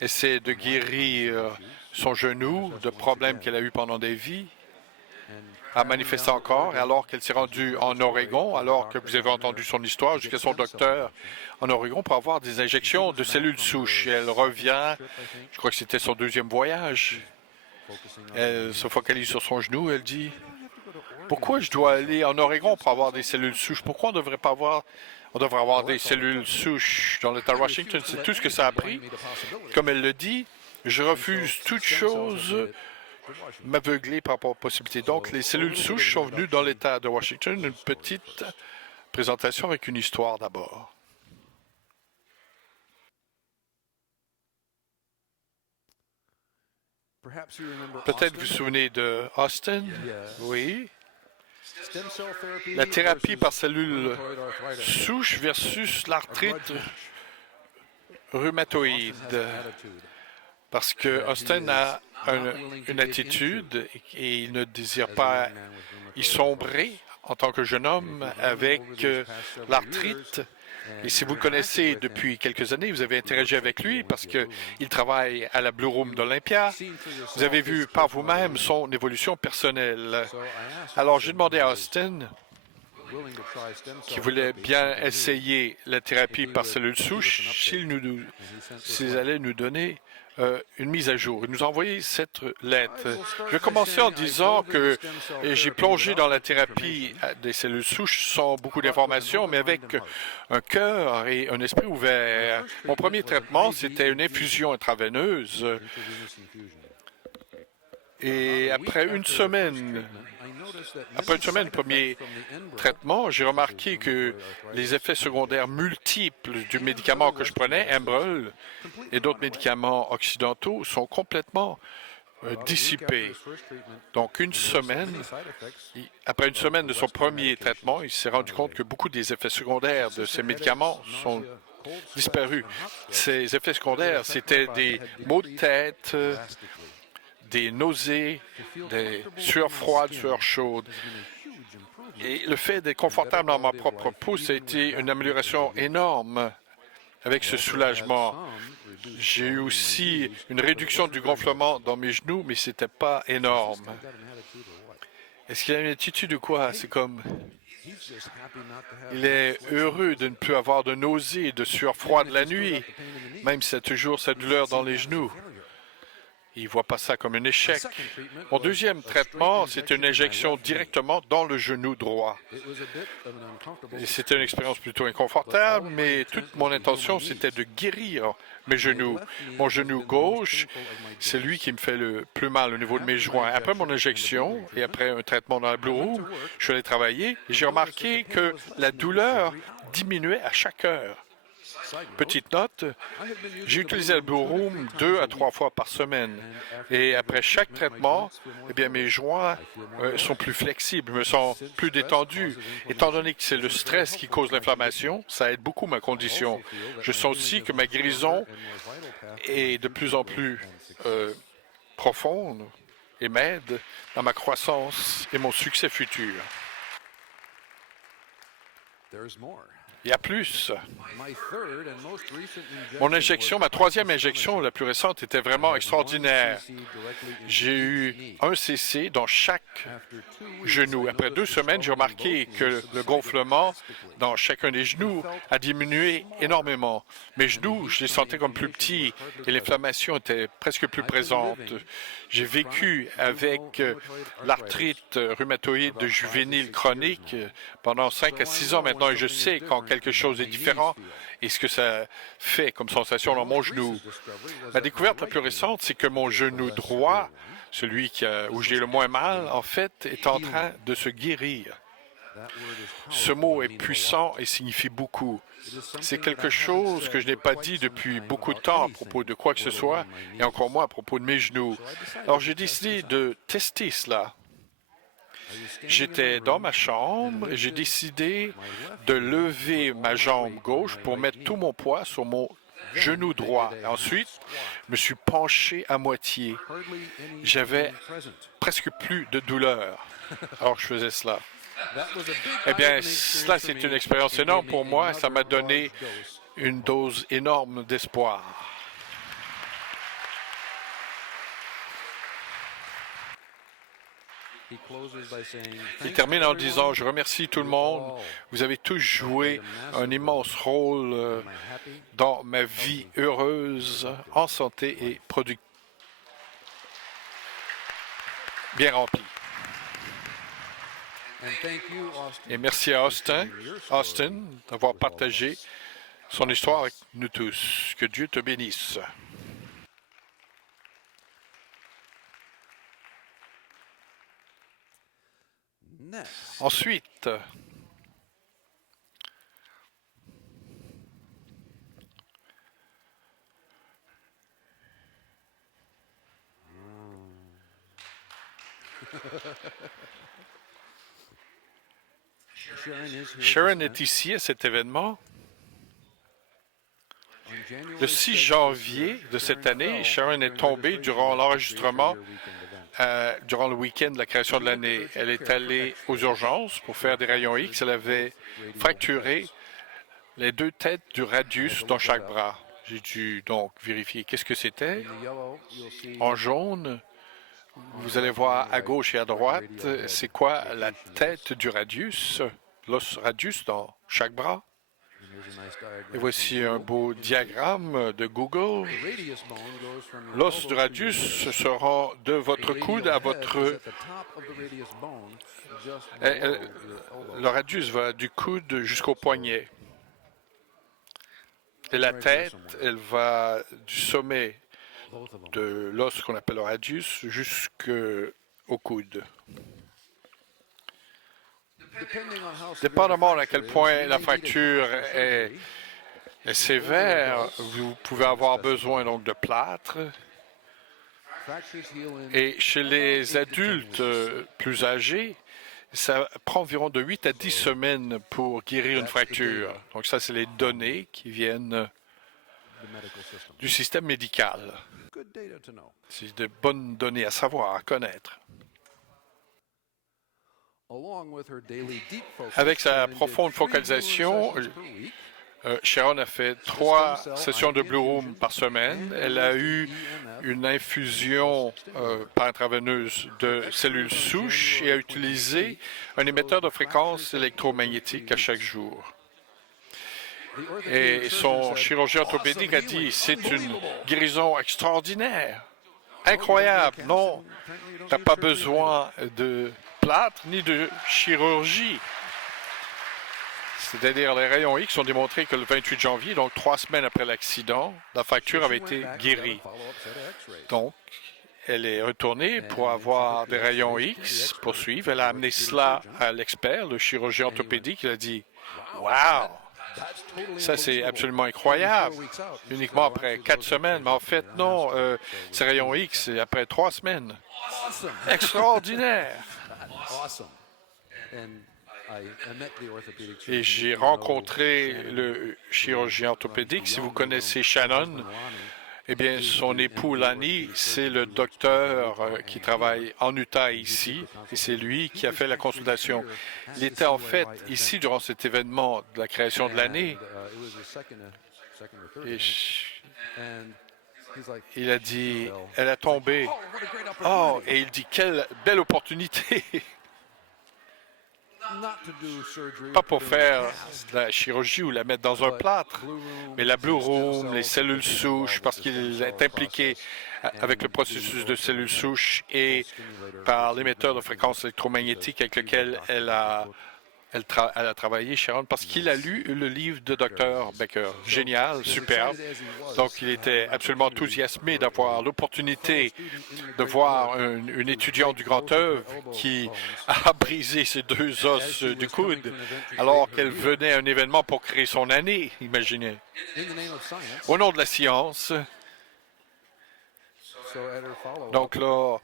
essaie de guérir son genou de problèmes qu'elle a eu pendant des vies, a manifesté encore, et alors qu'elle s'est rendue en Oregon, alors que vous avez entendu son histoire, jusqu'à son docteur en Oregon pour avoir des injections de cellules souches. Et elle revient, je crois que c'était son deuxième voyage. Elle se focalise sur son genou, elle dit « Pourquoi je dois aller en Oregon pour avoir des cellules souches? Pourquoi on ne devrait pas avoir... On devrait avoir des cellules souches dans l'État de Washington. C'est tout ce que ça a pris. Comme elle le dit, je refuse toute chose m'aveugler par rapport aux possibilités. Donc, les cellules souches sont venues dans l'État de Washington. Une petite présentation avec une histoire d'abord. Peut-être vous vous souvenez de Austin? Oui. La thérapie par cellules souches versus l'arthrite rhumatoïde. Parce que Austin a une attitude et il ne désire pas y sombrer en tant que jeune homme avec l'arthrite. Et si vous le connaissez depuis quelques années, vous avez interagi avec lui parce qu'il travaille à la Blue Room d'Olympia. Vous avez vu par vous-même son évolution personnelle. Alors, j'ai demandé à Austin, qui voulait bien essayer la thérapie par cellules souches, s'il allait nous donner une mise à jour. Il nous a envoyé cette lettre. Je vais commencer en disant que j'ai plongé dans la thérapie des cellules souches sans beaucoup d'informations, mais avec un cœur et un esprit ouvert. Mon premier traitement, c'était une infusion intraveineuse. Et après une semaine du premier traitement, j'ai remarqué que les effets secondaires multiples du médicament que je prenais, Enbrel, et d'autres médicaments occidentaux, sont complètement dissipés. Donc, après une semaine de son premier traitement, il s'est rendu compte que beaucoup des effets secondaires de ces médicaments sont disparu. Ces effets secondaires, c'était des maux de tête, des nausées, des sueurs froides, sueurs chaudes. Et le fait d'être confortable dans ma propre peau, ça a été une amélioration énorme avec ce soulagement. J'ai eu aussi une réduction du gonflement dans mes genoux, mais ce n'était pas énorme. Est-ce qu'il a une attitude ou quoi? C'est comme... Il est heureux de ne plus avoir de nausées et de sueur froide la nuit, même si c'est toujours cette douleur dans les genoux. Il ne voit pas ça comme un échec. Mon deuxième traitement, c'était une injection directement dans le genou droit. C'était une expérience plutôt inconfortable, mais toute mon intention, c'était de guérir mes genoux. Mon genou gauche, c'est lui qui me fait le plus mal au niveau de mes joints. Après mon injection et après un traitement dans la Blue Room, je suis allé travailler et j'ai remarqué que la douleur diminuait à chaque heure. Petite note, j'ai utilisé le Blue Room 2 à 3 fois par semaine. Et après chaque traitement, eh bien, mes joints sont plus flexibles, me sont plus détendus. Étant donné que c'est le stress qui cause l'inflammation, ça aide beaucoup ma condition. Je sens aussi que ma guérison est de plus en plus profonde et m'aide dans ma croissance et mon succès futur. Il y a plus. Mon injection, ma troisième injection, la plus récente, était vraiment extraordinaire. J'ai eu 1 cc dans chaque genou. Après 2 semaines, j'ai remarqué que le gonflement dans chacun des genoux a diminué énormément. Mes genoux, je les sentais comme plus petits et l'inflammation était presque plus présente. J'ai vécu avec l'arthrite rhumatoïde juvénile chronique pendant 5 à 6 ans maintenant et je sais quand quelque chose est différent et ce que ça fait comme sensation dans mon genou. Ma découverte la plus récente, c'est que mon genou droit, celui où j'ai le moins mal, en fait, est en train de se guérir. Ce mot est puissant et signifie beaucoup. C'est quelque chose que je n'ai pas dit depuis beaucoup de temps à propos de quoi que ce soit, et encore moins à propos de mes genoux. Alors j'ai décidé de tester cela. J'étais dans ma chambre et j'ai décidé de lever ma jambe gauche pour mettre tout mon poids sur mon genou droit. Et ensuite, je me suis penché à moitié. J'avais presque plus de douleur alors que je faisais cela. Eh bien, cela, c'est une expérience énorme pour moi. Ça m'a donné une dose énorme d'espoir. Il termine en disant, je remercie tout le monde. Vous avez tous joué un immense rôle dans ma vie heureuse, en santé et productive. Bien remplie. Et merci à Austin d'avoir partagé son histoire avec nous tous. Que Dieu te bénisse. Ensuite, Sharon est ici à cet événement. Le 6 janvier de cette année, Sharon est tombée durant l'enregistrement, durant le week-end de la création de l'année. Elle est allée aux urgences pour faire des rayons X. Elle avait fracturé les 2 têtes du radius dans chaque bras. J'ai dû donc vérifier qu'est-ce que c'était. En jaune, vous allez voir à gauche et à droite, c'est quoi la tête du radius, l'os radius dans chaque bras. Et voici un beau diagramme de Google. L'os du radius se rend de votre coude à votre... Le radius va du coude jusqu'au poignet. Et la tête, elle va du sommet de l'os qu'on appelle le radius jusqu'au coude. Dépendamment à quel point la fracture est sévère, vous pouvez avoir besoin donc de plâtre. Et chez les adultes plus âgés, Ça prend environ de 8 à 10 semaines pour guérir une fracture. Donc ça, c'est les données qui viennent du système médical. C'est de bonnes données à savoir, à connaître. Avec sa profonde focalisation, Sharon a fait 3 sessions de Blue Room par semaine. Elle a eu une infusion par intraveineuse de cellules souches et a utilisé un émetteur de fréquences électromagnétiques à chaque jour. Et son chirurgien orthopédique a dit, c'est une guérison extraordinaire, incroyable. Non, tu n'as pas besoin de plâtre ni de chirurgie. C'est-à-dire, les rayons X ont démontré que le 28 janvier, donc 3 semaines après l'accident, la fracture avait été guérie. Donc, elle est retournée pour avoir des rayons X pour suivre. Elle a amené cela à l'expert, le chirurgien orthopédique. Il a dit, « Wow! Ça, c'est absolument incroyable! Uniquement après 4 semaines. Mais en fait, non, ces rayons X, c'est après 3 semaines. Extraordinaire! » Et j'ai rencontré le chirurgien orthopédique. Si vous connaissez Shannon, eh bien, son époux Lani, c'est le docteur qui travaille en Utah ici, et c'est lui qui a fait la consultation. Il était en fait ici durant cet événement de la création de l'année. Et il a dit, elle a tombé. Oh, et il dit, quelle belle opportunité! Pas pour faire de la chirurgie ou la mettre dans un plâtre, mais la Blue Room, les cellules souches, parce qu'il est impliqué avec le processus de cellules souches et par l'émetteur de fréquences électromagnétiques avec lequel elle a travaillé, Sharon, parce qu'il a lu le livre de Dr. Becker. Génial, superbe. Donc, il était absolument enthousiasmé d'avoir l'opportunité de voir une étudiante du Grand œuvre qui a brisé ses 2 os du coude alors qu'elle venait à un événement pour créer son année, imaginez. Au nom de la science. Donc, lors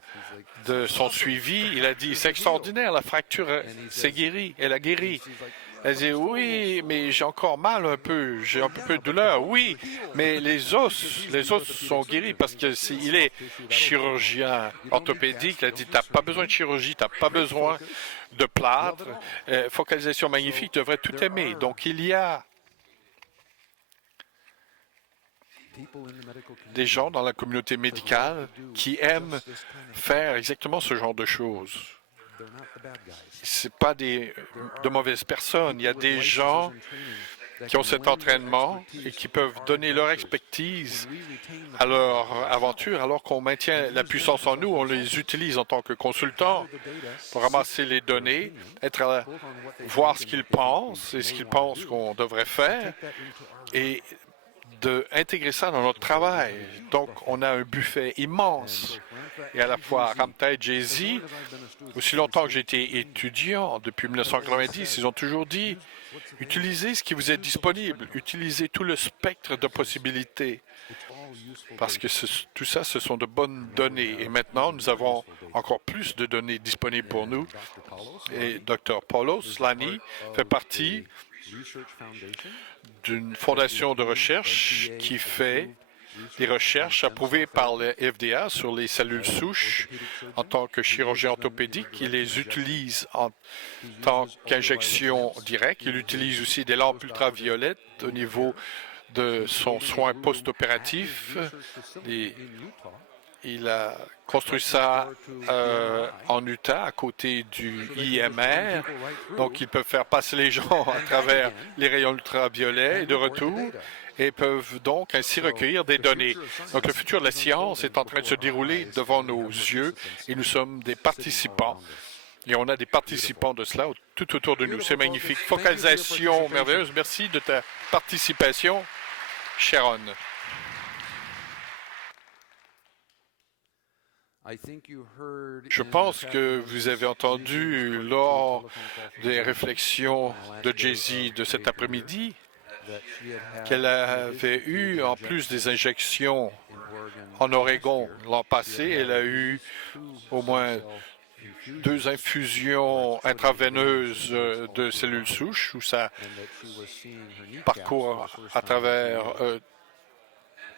de son suivi, il a dit, c'est extraordinaire, la fracture s'est guérie, elle a guéri. Elle dit, oui, mais j'ai encore mal un peu, j'ai un peu de douleur. Oui, mais les os sont guéris parce qu'il est chirurgien orthopédique. Il a dit, tu n'as pas besoin de chirurgie, tu n'as pas besoin de plâtre. Focalisation magnifique, tu devrais tout aimer. Donc, il y a des gens dans la communauté médicale qui aiment faire exactement ce genre de choses. Ce pas de mauvaises personnes. Il y a des gens qui ont cet entraînement et qui peuvent donner leur expertise à leur aventure alors qu'on maintient la puissance en nous. On les utilise en tant que consultants pour ramasser les données, voir ce qu'ils pensent et ce qu'ils pensent qu'on devrait faire et d'intégrer ça dans notre travail. Donc, on a un buffet immense. Et à la fois, Ramtha et Jay-Z, aussi longtemps que j'ai été étudiant, depuis 1990, ils ont toujours dit, utilisez ce qui vous est disponible, utilisez tout le spectre de possibilités. Parce que tout ça, ce sont de bonnes données. Et maintenant, nous avons encore plus de données disponibles pour nous. Et Dr. Paulos Lani fait partie d'une fondation de recherche qui fait des recherches approuvées par le FDA sur les cellules souches en tant que chirurgien orthopédique. Il les utilise en tant qu'injection directe. Il utilise aussi des lampes ultraviolettes au niveau de son soin post-opératif. Il a construit ça en Utah, à côté du IMR. Donc, ils peuvent faire passer les gens à travers les rayons ultraviolets et de retour et peuvent donc ainsi recueillir des données. Donc, le futur de la science est en train de se dérouler devant nos yeux et nous sommes des participants. Et on a des participants de cela tout autour de nous. C'est magnifique. Focalisation merveilleuse. Merci de ta participation, Sharon. Je pense que vous avez entendu lors des réflexions de Jay-Z de cet après-midi qu'elle avait eu, en plus des injections en Oregon l'an passé, elle a eu au moins 2 infusions intraveineuses de cellules souches où ça parcourt à travers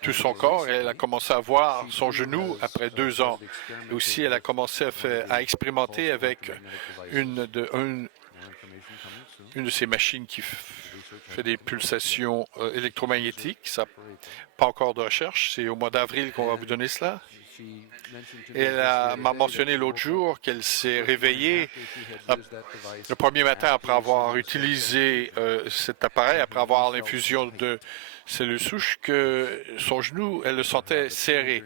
tout son corps et elle a commencé à voir son genou après 2 ans. Et aussi, elle a commencé à expérimenter avec une de ces machines qui fait des pulsations électromagnétiques. Ça n'a pas encore de recherche. C'est au mois d'avril qu'on va vous donner cela. Et elle m'a mentionné l'autre jour qu'elle s'est réveillée le premier matin après avoir utilisé cet appareil, après avoir l'infusion de cellules souches, que son genou, elle le sentait serré.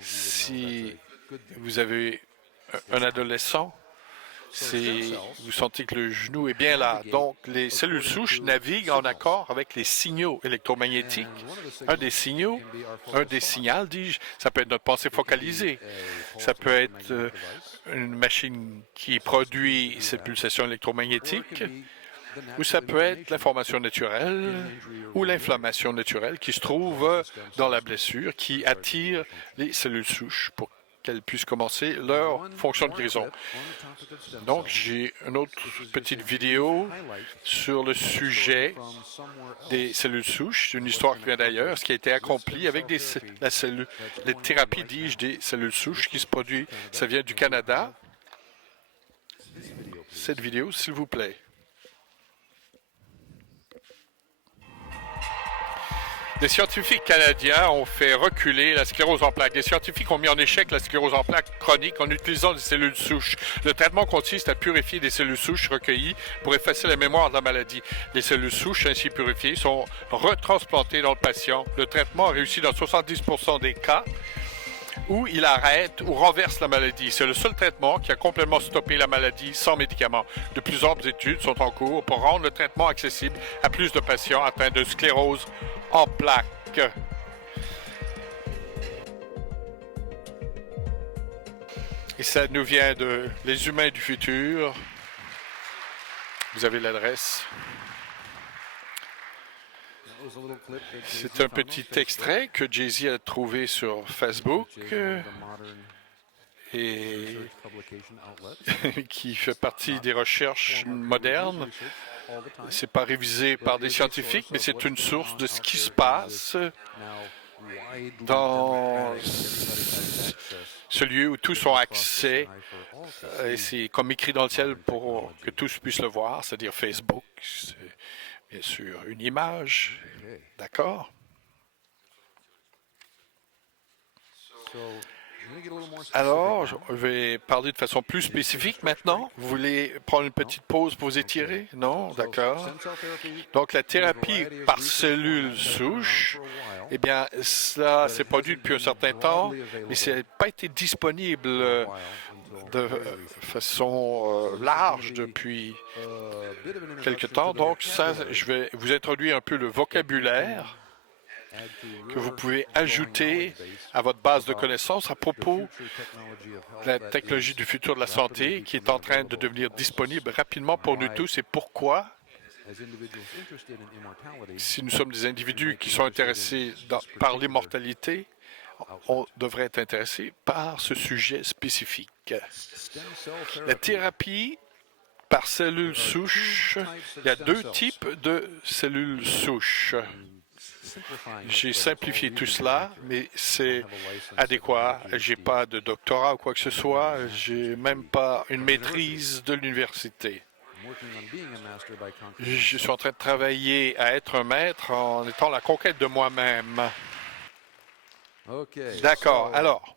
Si vous avez un adolescent, vous sentez que le genou est bien là. Donc, les cellules souches naviguent en accord avec les signaux électromagnétiques. Un des signaux, dis-je, ça peut être notre pensée focalisée. Ça peut être une machine qui produit cette pulsation électromagnétique, ou ça peut être l'information naturelle ou l'inflammation naturelle qui se trouve dans la blessure, qui attire les cellules souches pour qu'elles puissent commencer leur fonction de guérison. Donc, j'ai une autre petite vidéo sur le sujet des cellules souches, une histoire qui vient d'ailleurs, ce qui a été accompli avec les thérapies, dis-je, des cellules souches qui se produit. Ça vient du Canada. Cette vidéo, s'il vous plaît. Des scientifiques canadiens ont fait reculer la sclérose en plaques. Les scientifiques ont mis en échec la sclérose en plaques chronique en utilisant des cellules souches. Le traitement consiste à purifier des cellules souches recueillies pour effacer la mémoire de la maladie. Les cellules souches ainsi purifiées sont retransplantées dans le patient. Le traitement a réussi dans 70% des cas où il arrête ou renverse la maladie. C'est le seul traitement qui a complètement stoppé la maladie sans médicaments. De plus amples études sont en cours pour rendre le traitement accessible à plus de patients atteints de sclérose en plaques. Et ça nous vient de Les Humains du futur. Vous avez l'adresse. C'est un petit extrait que Jay-Z a trouvé sur Facebook et qui fait partie des recherches modernes. Ce n'est pas révisé par des scientifiques, mais c'est une source de ce qui se passe dans ce lieu où tous ont accès. Et c'est comme écrit dans le ciel pour que tous puissent le voir, c'est-à-dire Facebook. C'est bien sûr une image. D'accord? Alors, je vais parler de façon plus spécifique maintenant. Vous voulez prendre une petite pause pour vous étirer? Non? D'accord. Donc, la thérapie par cellules souches, eh bien, cela s'est produit depuis un certain temps, mais ça n'a pas été disponible de façon large depuis quelque temps. Donc, ça, je vais vous introduire un peu le vocabulaire que vous pouvez ajouter à votre base de connaissances à propos de la technologie du futur de la santé qui est en train de devenir disponible rapidement pour nous tous et pourquoi, si nous sommes des individus qui sont intéressés par l'immortalité, on devrait être intéressé par ce sujet spécifique. La thérapie par cellules souches, il y a 2 types de cellules souches. J'ai simplifié tout cela, mais c'est adéquat. Je n'ai pas de doctorat ou quoi que ce soit. Je n'ai même pas une maîtrise de l'université. Je suis en train de travailler à être un maître en étant la conquête de moi-même. D'accord. Alors,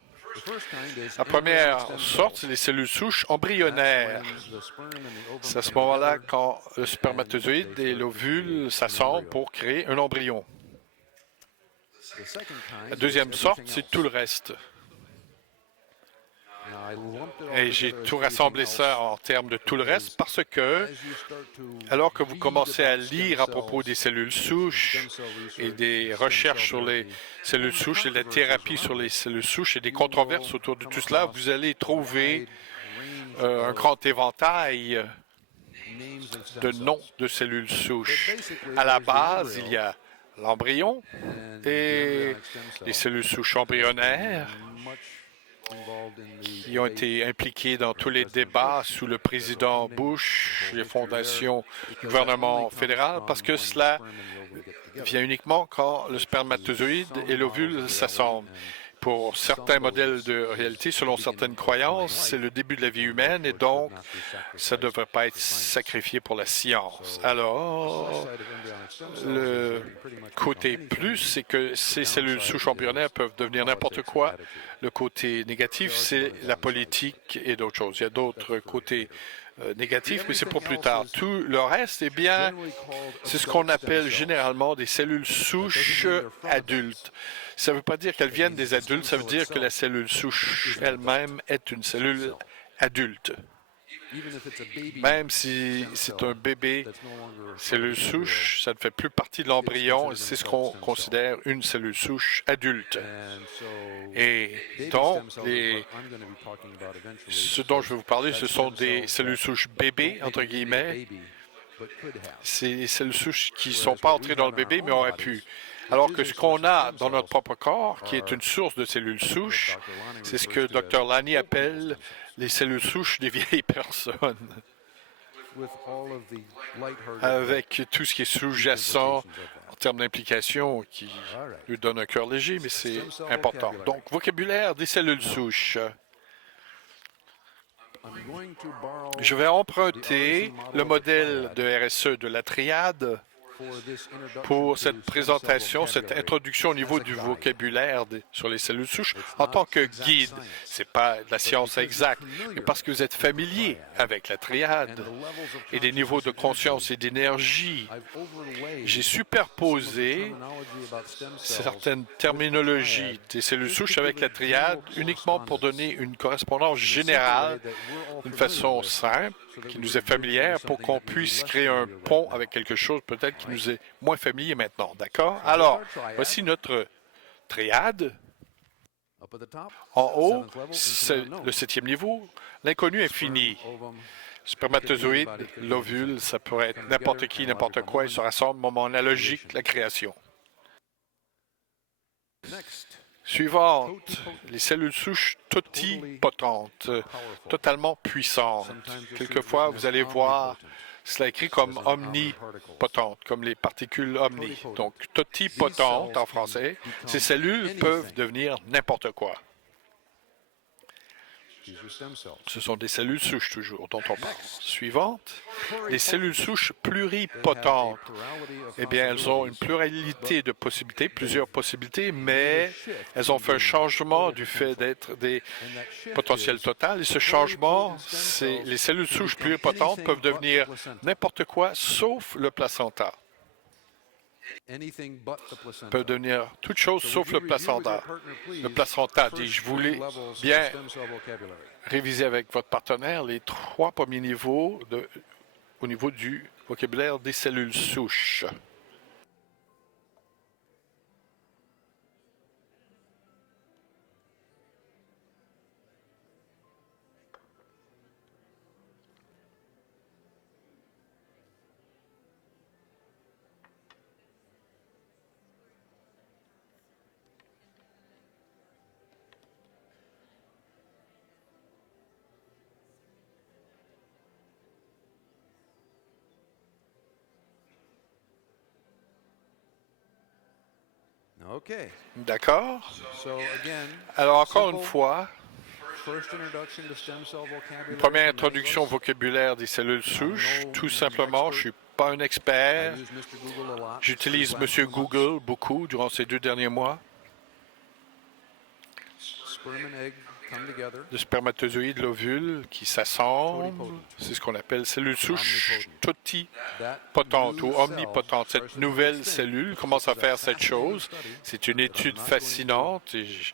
la première sorte, c'est les cellules souches embryonnaires. C'est à ce moment-là quand le spermatozoïde et l'ovule s'assemblent pour créer un embryon. La deuxième sorte, c'est tout le reste. Et j'ai tout rassemblé ça en termes de tout le reste parce que, alors que vous commencez à lire à propos des cellules souches et des recherches sur les cellules souches et la thérapie sur les cellules souches et des controverses autour de tout cela, vous allez trouver un grand éventail de noms de cellules souches. À la base, il y a l'embryon et les cellules souches embryonnaires qui ont été impliqués dans tous les débats sous le président Bush, les fondations du gouvernement fédéral, parce que cela vient uniquement quand le spermatozoïde et l'ovule s'assemblent. Pour certains modèles de réalité, selon certaines croyances, c'est le début de la vie humaine et donc ça ne devrait pas être sacrifié pour la science. Alors, le côté plus, c'est que ces cellules souches embryonnaires peuvent devenir n'importe quoi. Le côté négatif, c'est la politique et d'autres choses. Il y a d'autres côtés négatifs, mais c'est pour plus tard. Tout le reste, eh bien, c'est ce qu'on appelle généralement des cellules souches adultes. Ça ne veut pas dire qu'elles viennent des adultes, ça veut dire que la cellule souche elle-même est une cellule adulte. Même si c'est un bébé, cellule souche, ça ne fait plus partie de l'embryon, c'est ce qu'on considère une cellule souche adulte. Et donc, ce dont je vais vous parler, ce sont des cellules souches bébés, entre guillemets. C'est des cellules souches qui ne sont pas entrées dans le bébé, mais auraient pu. Alors que ce qu'on a dans notre propre corps, qui est une source de cellules souches, c'est ce que Dr. Lani appelle les cellules souches des vieilles personnes, avec tout ce qui est sous-jacent en termes d'implication qui lui donne un cœur léger, mais c'est important. Donc, vocabulaire des cellules souches. Je vais emprunter le modèle de RSE de la triade pour cette présentation, cette introduction au niveau du vocabulaire sur les cellules souches en tant que guide. Ce n'est pas de la science exacte, mais parce que vous êtes familier avec la triade et des niveaux de conscience et d'énergie. J'ai superposé certaines terminologies des cellules souches avec la triade uniquement pour donner une correspondance générale d'une façon simple, qui nous est familière, pour qu'on puisse créer un pont avec quelque chose peut-être qui nous est moins familier maintenant. D'accord? Alors, voici notre triade. En haut, c'est le 7e niveau, l'inconnu infini. Spermatozoïde, l'ovule, ça pourrait être n'importe qui, n'importe quoi, ils se rassemblent, moment analogique, la création. Suivante, les cellules souches totipotentes, totalement puissantes. Quelquefois, vous allez voir cela écrit comme omnipotente, comme les particules omni. Donc, totipotentes en français, ces cellules peuvent devenir n'importe quoi. Ce sont des cellules souches, toujours, dont on parle. Suivante, les cellules souches pluripotentes. Eh bien, elles ont une pluralité de possibilités, plusieurs possibilités, mais elles ont fait un changement du fait d'être des potentiels totaux. Et ce changement, c'est les cellules souches pluripotentes peuvent devenir n'importe quoi, sauf le placenta. Peuvent devenir toute chose sauf le placenta. Le placenta, dis-je, vous voulez bien réviser avec votre partenaire les 3 premiers niveaux au niveau du vocabulaire des cellules souches. D'accord? Alors, encore une fois, une première introduction au vocabulaire des cellules souches. Tout simplement, je ne suis pas un expert. J'utilise M. Google beaucoup durant ces 2 derniers mois. Le spermatozoïde, l'ovule qui s'assemblent, c'est ce qu'on appelle cellules souches totipotentes ou omnipotentes. Cette nouvelle cellule commence à faire cette chose. C'est une étude fascinante et je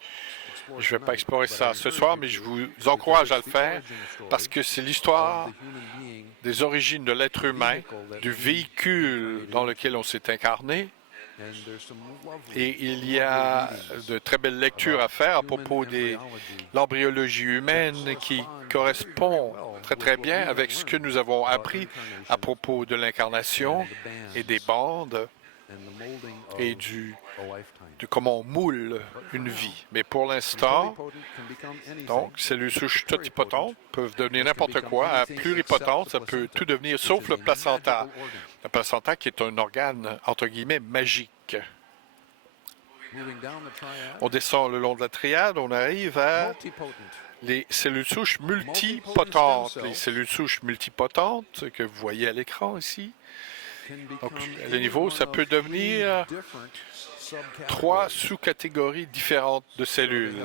ne vais pas explorer ça ce soir, mais je vous encourage à le faire parce que c'est l'histoire des origines de l'être humain, du véhicule dans lequel on s'est incarné. Et il y a de très belles lectures à faire à propos de l'embryologie humaine qui correspond très très bien avec ce que nous avons appris à propos de l'incarnation et des bandes. et de comment on moule une vie. Mais pour l'instant, donc, cellules souches totipotentes peuvent devenir n'importe quoi. À pluripotente, ça peut tout devenir, sauf le placenta. Le placenta qui est un organe, entre guillemets, magique. On descend le long de la triade, on arrive à les cellules souches multipotentes. Les cellules souches multipotentes que vous voyez à l'écran ici. Donc, le niveau, ça peut devenir 3 sous-catégories différentes de cellules.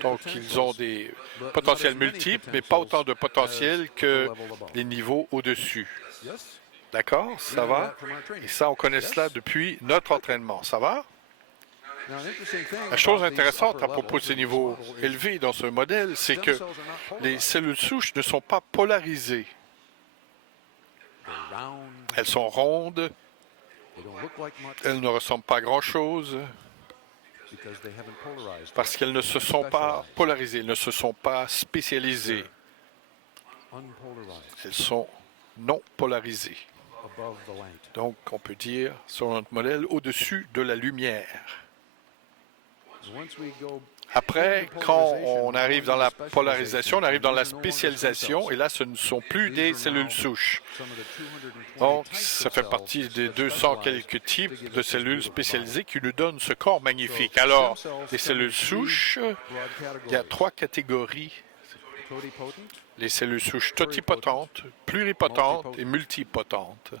Donc, ils ont des potentiels multiples, mais pas autant de potentiel que les niveaux au-dessus. D'accord? Ça va? Et ça, on connaît cela depuis notre entraînement. Ça va? La chose intéressante à propos de ces niveaux élevés dans ce modèle, c'est que les cellules souches ne sont pas polarisées. Elles sont rondes, elles ne ressemblent pas à grand-chose parce qu'elles ne se sont pas polarisées, elles ne se sont pas spécialisées. Elles sont non polarisées. Donc, on peut dire, sur notre modèle, au-dessus de la lumière. Après, quand on arrive dans la polarisation, on arrive dans la spécialisation, et là, ce ne sont plus des cellules souches. Donc, ça fait partie des 200 quelques types de cellules spécialisées qui nous donnent ce corps magnifique. Alors, les cellules souches, il y a 3 catégories. Les cellules souches totipotentes, pluripotentes et multipotentes.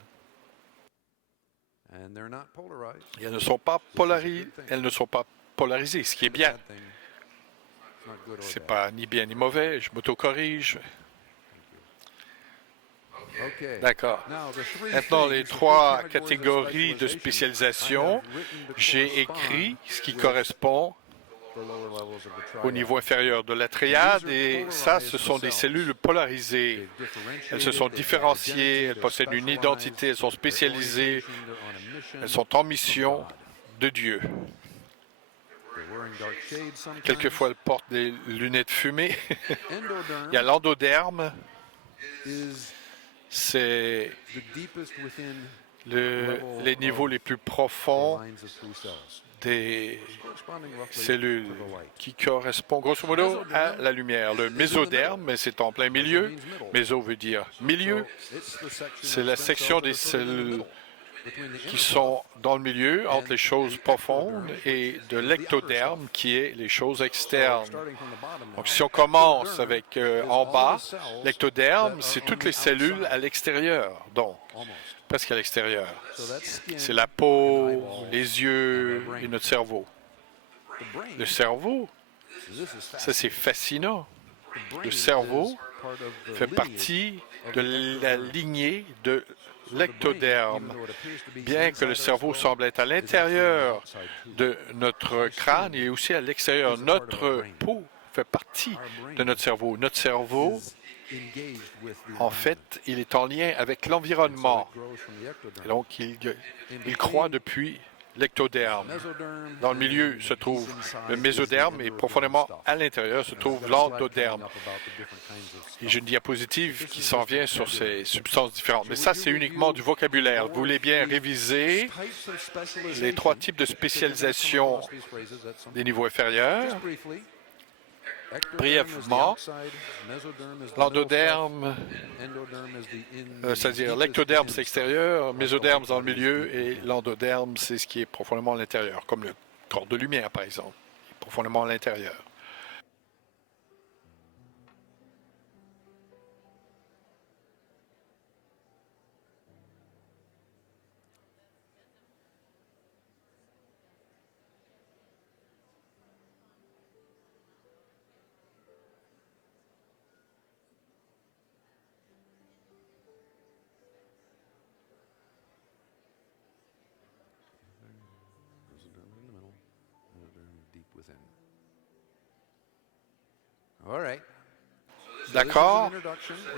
Elles ne sont pas polarisées, ce qui est bien. C'est pas ni bien ni mauvais, je m'auto-corrige. D'accord. Maintenant, les 3 catégories de spécialisation, j'ai écrit ce qui correspond au niveau inférieur de la triade, et ça, ce sont des cellules polarisées. Elles se sont différenciées, elles possèdent une identité, elles sont spécialisées, elles sont en mission de Dieu. Quelquefois, elles portent des lunettes fumées. Il y a l'endoderme. C'est les niveaux les plus profonds des cellules qui correspondent grosso modo à la lumière. Le mésoderme, c'est en plein milieu. Méso veut dire milieu. C'est la section des cellules qui sont dans le milieu entre les choses profondes et de l'ectoderme qui est les choses externes. Donc si on commence avec en bas, l'ectoderme, c'est toutes les cellules à l'extérieur, donc presque à l'extérieur. C'est la peau, les yeux et notre cerveau. Le cerveau, ça c'est fascinant. Le cerveau fait partie de la lignée de l'ectoderme. Bien que le cerveau semble être à l'intérieur de notre crâne, il est aussi à l'extérieur. Notre peau fait partie de notre cerveau. Notre cerveau, en fait, il est en lien avec l'environnement. Donc, il croît depuis l'ectoderme. Dans le milieu se trouve le mésoderme et profondément à l'intérieur se trouve l'endoderme. Et j'ai une diapositive qui s'en vient sur ces substances différentes. Mais ça, c'est uniquement du vocabulaire. Vous voulez bien réviser les 3 types de spécialisation des niveaux inférieurs. Brièvement, l'endoderme, c'est-à-dire l'ectoderme, c'est extérieur, mésoderme, dans le milieu, et l'endoderme, c'est ce qui est profondément à l'intérieur, comme le corps de lumière, par exemple, profondément à l'intérieur. D'accord?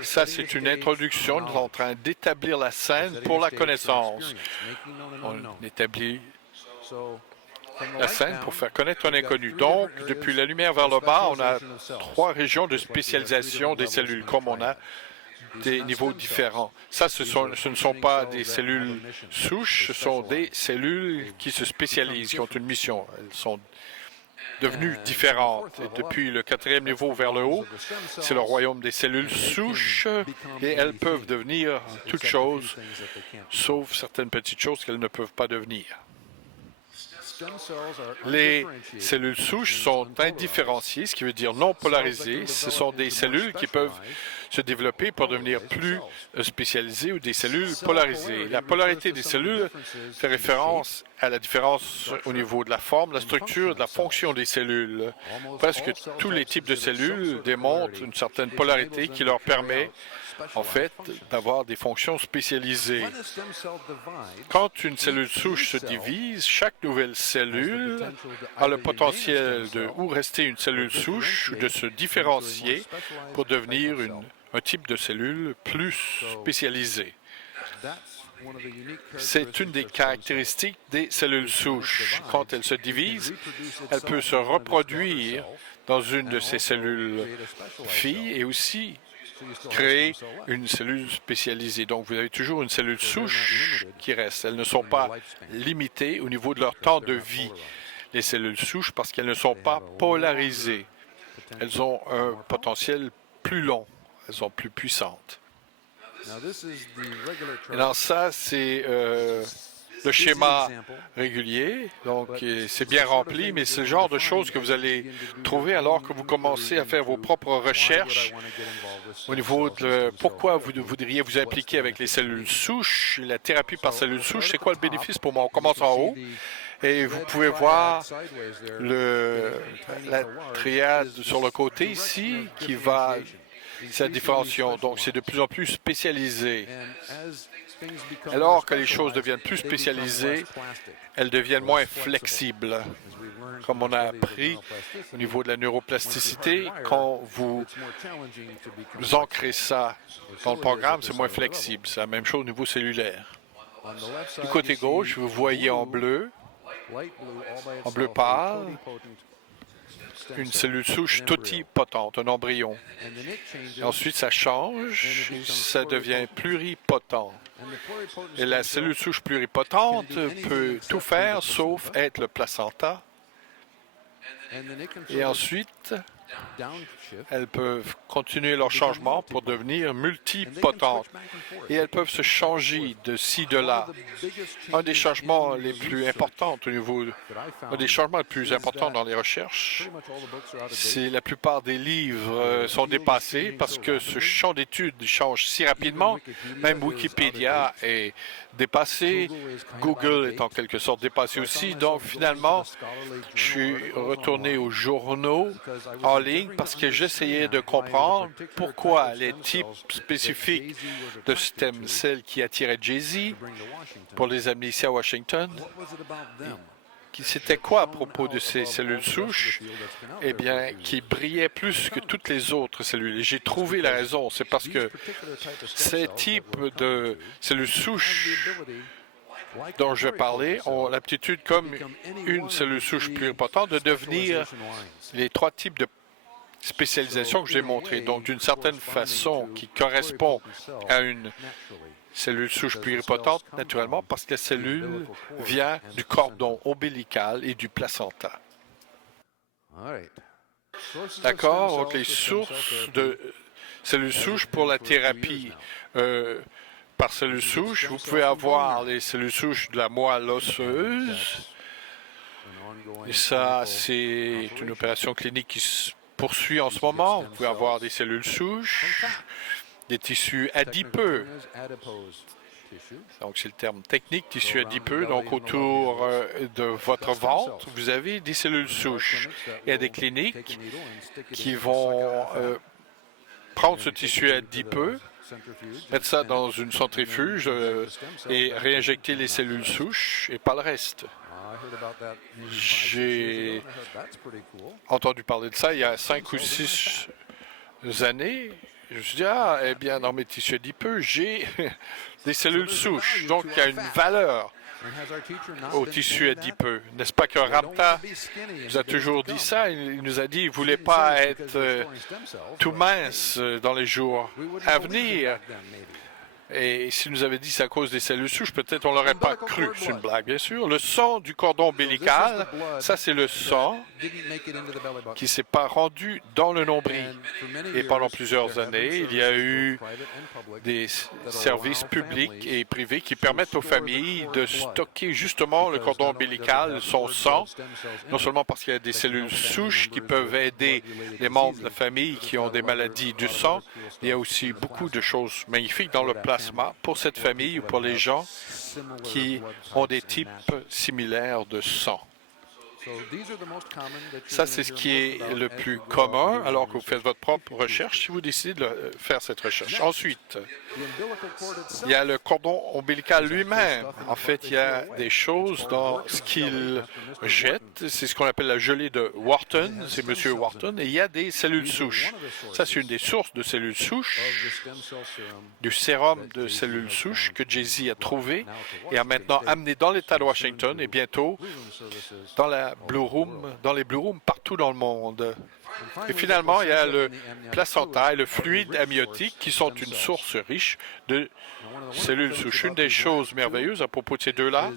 Ça, c'est une introduction. Nous sommes en train d'établir la scène pour la connaissance. On établit la scène pour faire connaître un inconnu. Donc, depuis la lumière vers le bas, on a 3 régions de spécialisation des cellules, comme on a des niveaux différents. Ça, ce ne sont pas des cellules souches, ce sont des cellules qui se spécialisent, qui ont une mission. Elles sont devenues différentes. Et depuis le 4e niveau vers le haut, c'est le royaume des cellules souches et elles peuvent devenir toutes choses, sauf certaines petites choses qu'elles ne peuvent pas devenir. Les cellules souches sont indifférenciées, ce qui veut dire non polarisées. Ce sont des cellules qui peuvent se développer pour devenir plus spécialisées ou des cellules polarisées. La polarité des cellules fait référence à la différence au niveau de la forme, de la structure, de la fonction des cellules. Presque tous les types de cellules démontrent une certaine polarité qui leur permet en fait, d'avoir des fonctions spécialisées. Quand une cellule souche se divise, chaque nouvelle cellule a le potentiel de ou rester une cellule souche ou de se différencier pour devenir un type de cellule plus spécialisée. C'est une des caractéristiques des cellules souches. Quand elles se divisent, elles peuvent se reproduire dans une de ces cellules filles et aussi créer une cellule spécialisée. Donc, vous avez toujours une cellule souche qui reste. Elles ne sont pas limitées au niveau de leur temps de vie, les cellules souches, parce qu'elles ne sont pas polarisées. Elles ont un potentiel plus long. Elles sont plus puissantes. Et dans ça, c'est le schéma régulier, donc c'est bien rempli, mais c'est le genre de choses que vous allez trouver alors que vous commencez à faire vos propres recherches au niveau de pourquoi vous voudriez vous impliquer avec les cellules souches. La thérapie par cellules souches, c'est quoi le bénéfice pour moi? On commence en haut et vous pouvez voir la triade sur le côté ici qui va sa différenciation. Donc, c'est de plus en plus spécialisé. Alors que les choses deviennent plus spécialisées, elles deviennent moins flexibles. Comme on a appris au niveau de la neuroplasticité, quand vous ancrez ça dans le programme, c'est moins flexible. C'est la même chose au niveau cellulaire. Du côté gauche, vous voyez en bleu pâle, une cellule souche totipotente, un embryon. Et ensuite, ça change, ça devient pluripotent. Et la cellule souche pluripotente peut tout faire sauf être le placenta. Et ensuite, elles peuvent continuer leur changement pour devenir multipotentes. Et elles peuvent se changer de ci, de là. Un des changements les plus importants au niveau, un des changements les plus importants dans les recherches, c'est la plupart des livres sont dépassés parce que ce champ d'études change si rapidement. Même Wikipédia est dépassé. Google est en quelque sorte dépassé aussi. Donc, finalement, je suis retourné aux journaux en ligne parce que j'essayais de comprendre pourquoi les types spécifiques de stem cells qui attiraient Jay-Z pour les amener ici à Washington. C'était quoi à propos de ces cellules souches? Eh bien, qui brillaient plus que toutes les autres cellules. Et j'ai trouvé la raison. C'est parce que ces types de cellules souches dont je vais parler ont l'aptitude, comme une cellule souche pluripotente, de devenir les trois types de spécialisation que j'ai montré. Donc, d'une certaine façon, qui correspond à une cellule souche pluripotente, naturellement, parce que la cellule vient du cordon ombilical et du placenta. D'accord? Donc, les sources de cellules souches pour la thérapie par cellules souches, vous pouvez avoir les cellules souches de la moelle osseuse. Et ça, c'est une opération clinique qui se poursuit en ce moment. Vous pouvez avoir des cellules souches, des tissus adipeux. Donc, c'est le terme technique, tissu adipeux. Donc, autour de votre ventre, vous avez des cellules souches. Il y a des cliniques qui vont prendre ce tissu adipeux, mettre ça dans une centrifuge et réinjecter les cellules souches et pas le reste. J'ai entendu parler de ça il y a 5 ou 6 années. Je me suis dit, eh bien, dans mes tissus adipeux, j'ai des cellules souches. Donc, il y a une valeur au tissu adipeux. N'est-ce pas que Ramtha nous a toujours dit ça? Il nous a dit qu'il ne voulait pas être tout mince dans les jours à venir. Et s'il nous avait dit c'est à cause des cellules souches, peut-être on ne l'aurait pas cru. C'est une blague, bien sûr. Le sang du cordon ombilical, ça c'est le sang qui ne s'est pas rendu dans le nombril. Et pendant plusieurs années, il y a eu des services publics et privés qui permettent aux familles de stocker justement le cordon ombilical, son sang, non seulement parce qu'il y a des cellules souches qui peuvent aider les membres de la famille qui ont des maladies du sang, il y a aussi beaucoup de choses magnifiques dans le plasma pour cette famille ou pour les gens qui ont des types similaires de sang. Ça, c'est ce qui est le plus commun alors que vous faites votre propre recherche, si vous décidez de faire cette recherche. Ensuite, il y a le cordon ombilical lui-même. En fait, il y a des choses dans ce qu'il jette. C'est ce qu'on appelle la gelée de Wharton. C'est M. Wharton. Et il y a des cellules souches. Ça, c'est une des sources de cellules souches, du sérum de cellules souches que Jay-Z a trouvé et a maintenant amené dans l'État de Washington et bientôt dans dans les Blue Rooms partout dans le monde. Et finalement, il y a le placenta et le fluide amniotique qui sont une source riche de cellules souches. Une des choses merveilleuses à propos de ces deux-là,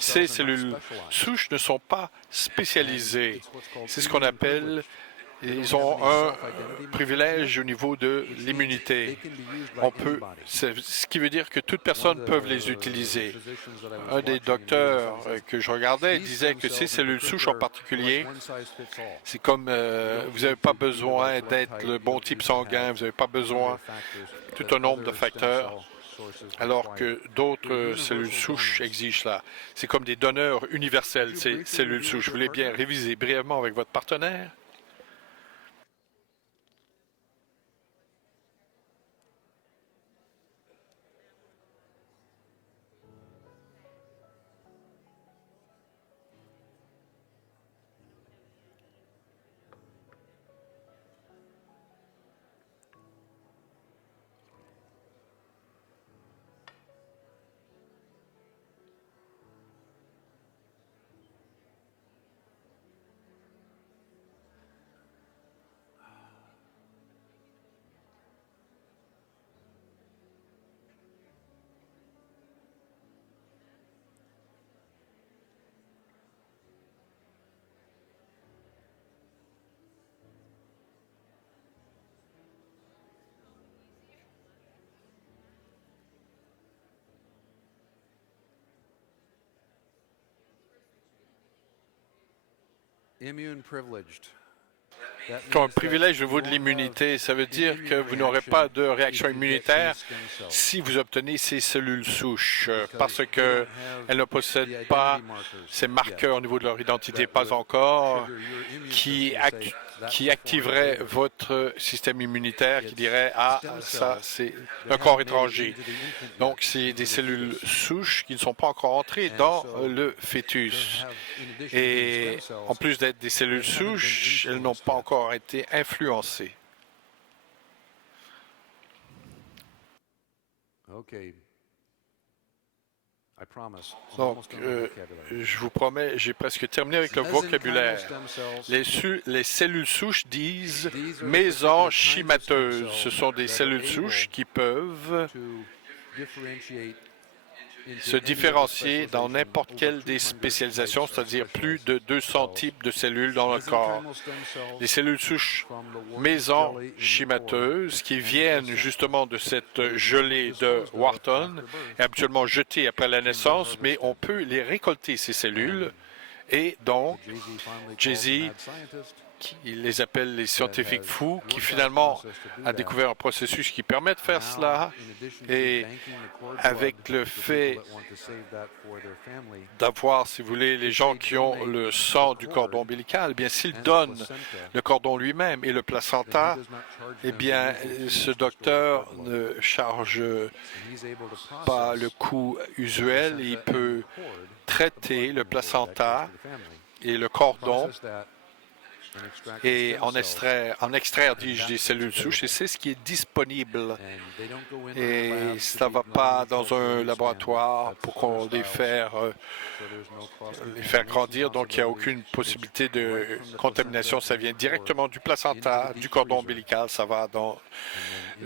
ces cellules souches ne sont pas spécialisées. C'est ce qu'on appelle, ils ont un privilège au niveau de l'immunité. Ce qui veut dire que toute personne peut les utiliser. Un des docteurs que je regardais disait que ces cellules souches en particulier, c'est comme vous n'avez pas besoin d'être le bon type sanguin, vous n'avez pas besoin de tout un nombre de facteurs, alors que d'autres cellules souches exigent cela. C'est comme des donneurs universels, ces cellules souches. Vous voulez bien réviser brièvement avec votre partenaire? Quand un privilège vaut de l'immunité, ça veut dire que vous n'aurez pas de réaction immunitaire si vous obtenez ces cellules souches, parce qu'elles ne possèdent pas ces marqueurs au niveau de leur identité, pas encore, qui activerait votre système immunitaire, qui dirait « Ah, ça, c'est un corps étranger ». Donc, c'est des cellules souches qui ne sont pas encore entrées dans le fœtus. Et en plus d'être des cellules souches, elles n'ont pas encore été influencées. Donc, je vous promets, j'ai presque terminé avec le vocabulaire. Les cellules souches disent mésenchymateuses. Ce sont des cellules souches qui peuvent se différencier dans n'importe quelle des spécialisations, c'est-à-dire plus de 200 types de cellules dans le corps. Les cellules souches mésenchymateuses qui viennent justement de cette gelée de Wharton, habituellement jetées après la naissance, mais on peut les récolter, ces cellules, et donc Jay-Z, il les appelle les scientifiques fous, qui finalement a découvert un processus qui permet de faire cela. Et avec le fait d'avoir, si vous voulez, les gens qui ont le sang du cordon ombilical, eh bien, s'ils donnent le cordon lui-même et le placenta, eh bien, ce docteur ne charge pas le coût usuel. Il peut traiter le placenta et le cordon et en extraire, dis-je, des cellules souches, et c'est ce qui est disponible. Et ça ne va pas dans un laboratoire pour qu'on les faire grandir, donc il n'y a aucune possibilité de contamination. Ça vient directement du placenta, du cordon ombilical, ça va dans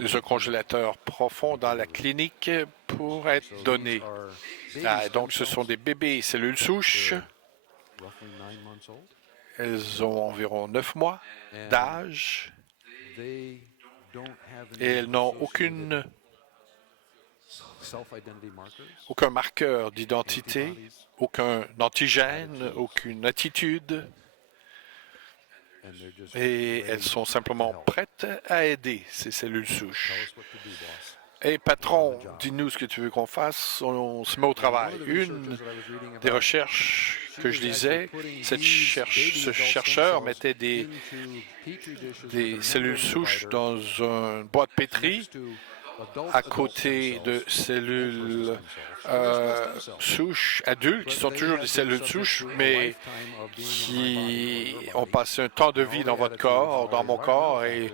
un congélateur profond dans la clinique pour être donné. Donc ce sont des bébés cellules souches. Elles ont environ 9 mois d'âge et elles n'ont aucun marqueur d'identité, aucun antigène, aucune attitude. Et elles sont simplement prêtes à aider ces cellules souches. Et patron, dis-nous ce que tu veux qu'on fasse, on se met au travail. Une des recherches que je lisais, ce chercheur mettait des cellules souches dans une boîte pétrie à côté de cellules souches adultes, qui sont toujours des cellules souches, mais qui ont passé un temps de vie dans votre corps, dans mon corps, et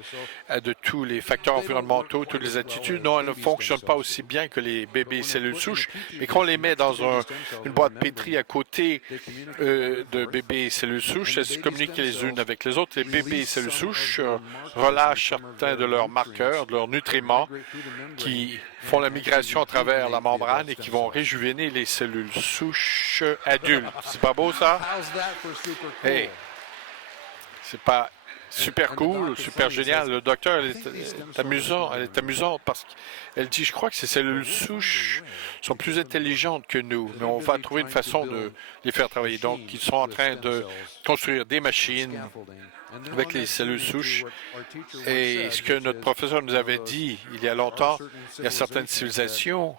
de tous les facteurs environnementaux, toutes les attitudes. Non, elles ne fonctionnent pas aussi bien que les bébés cellules souches, mais qu'on les met dans une boîte pétrie à côté de bébés cellules souches, elles se communiquent les unes avec les autres. Les bébés cellules souches relâchent certains de leurs marqueurs, de leurs nutriments, qui font la migration à travers la membrane et qui vont réjuvéner les cellules souches adultes. C'est pas beau, ça? Hey, c'est pas super cool, super génial. Le docteur, elle est amusante parce qu'elle dit, je crois que ces cellules souches sont plus intelligentes que nous, mais on va trouver une façon de les faire travailler. Donc, ils sont en train de construire des machines avec les cellules souches. Et ce que notre professeur nous avait dit il y a longtemps, il y a certaines civilisations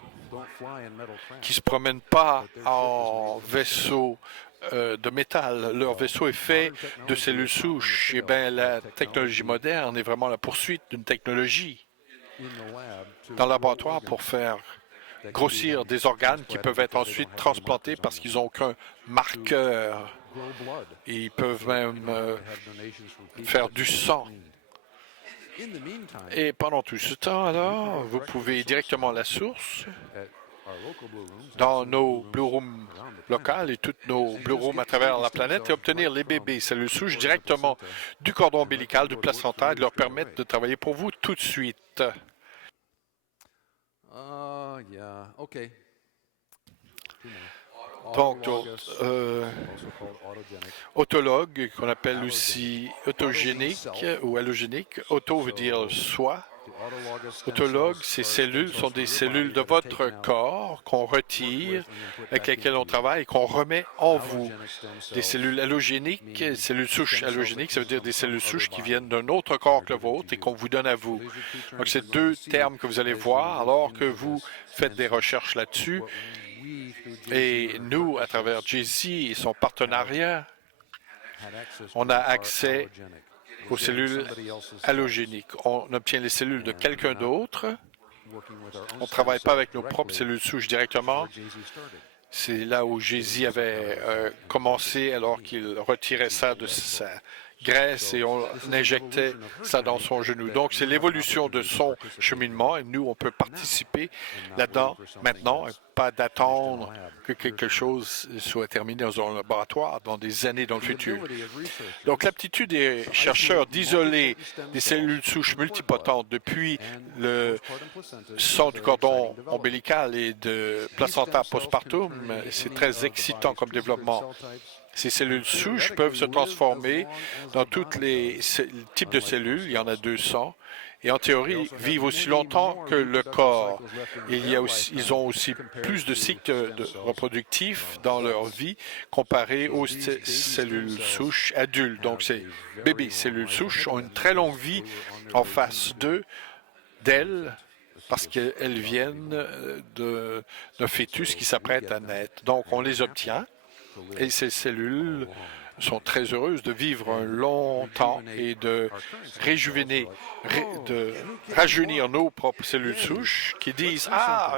qui ne se promènent pas en vaisseau de métal. Leur vaisseau est fait de cellules souches. Eh bien, la technologie moderne est vraiment la poursuite d'une technologie dans le laboratoire pour faire grossir des organes qui peuvent être ensuite transplantés parce qu'ils n'ont aucun marqueur. Ils peuvent même faire du sang. Et pendant tout ce temps, alors, vous pouvez directement à la source, dans nos Blue Rooms locales et toutes nos Blue Rooms à travers la planète, et obtenir les bébés cellules souches directement du cordon ombilical, du placenta, et de leur permettre de travailler pour vous tout de suite. Donc, autologue, qu'on appelle aussi autogénique ou allogénique. Auto veut dire soi. Autologue, ces cellules sont des cellules de votre corps qu'on retire, avec lesquelles on travaille et qu'on remet en vous. Des cellules allogéniques, cellules souches allogéniques, ça veut dire des cellules souches qui viennent d'un autre corps que le vôtre et qu'on vous donne à vous. Donc, c'est deux termes que vous allez voir alors que vous faites des recherches là-dessus. Et nous, à travers Jay-Z et son partenariat, on a accès aux cellules allogéniques. On obtient les cellules de quelqu'un d'autre. On ne travaille pas avec nos propres cellules souches directement. C'est là où Jay-Z avait commencé alors qu'il retirait ça de sa graisse et on injectait ça dans son genou. Donc, c'est l'évolution de son cheminement et nous, on peut participer là-dedans maintenant et pas d'attendre que quelque chose soit terminé dans un laboratoire dans des années dans le futur. Donc, l'aptitude des chercheurs d'isoler des cellules souches multipotentes depuis le sang du cordon ombilical et de placenta postpartum, c'est très excitant comme développement. Ces cellules souches peuvent se transformer dans tous les types de cellules, il y en a 200, et en théorie vivent aussi longtemps que le corps. Ils ont aussi plus de cycles reproductifs dans leur vie comparé aux cellules souches adultes. Donc, ces bébés cellules souches ont une très longue vie en face d'elles parce qu'elles viennent d'un fœtus qui s'apprête à naître. Donc, on les obtient. Et ces cellules sont très heureuses de vivre un long temps et de de rajeunir nos propres cellules souches qui disent « Ah,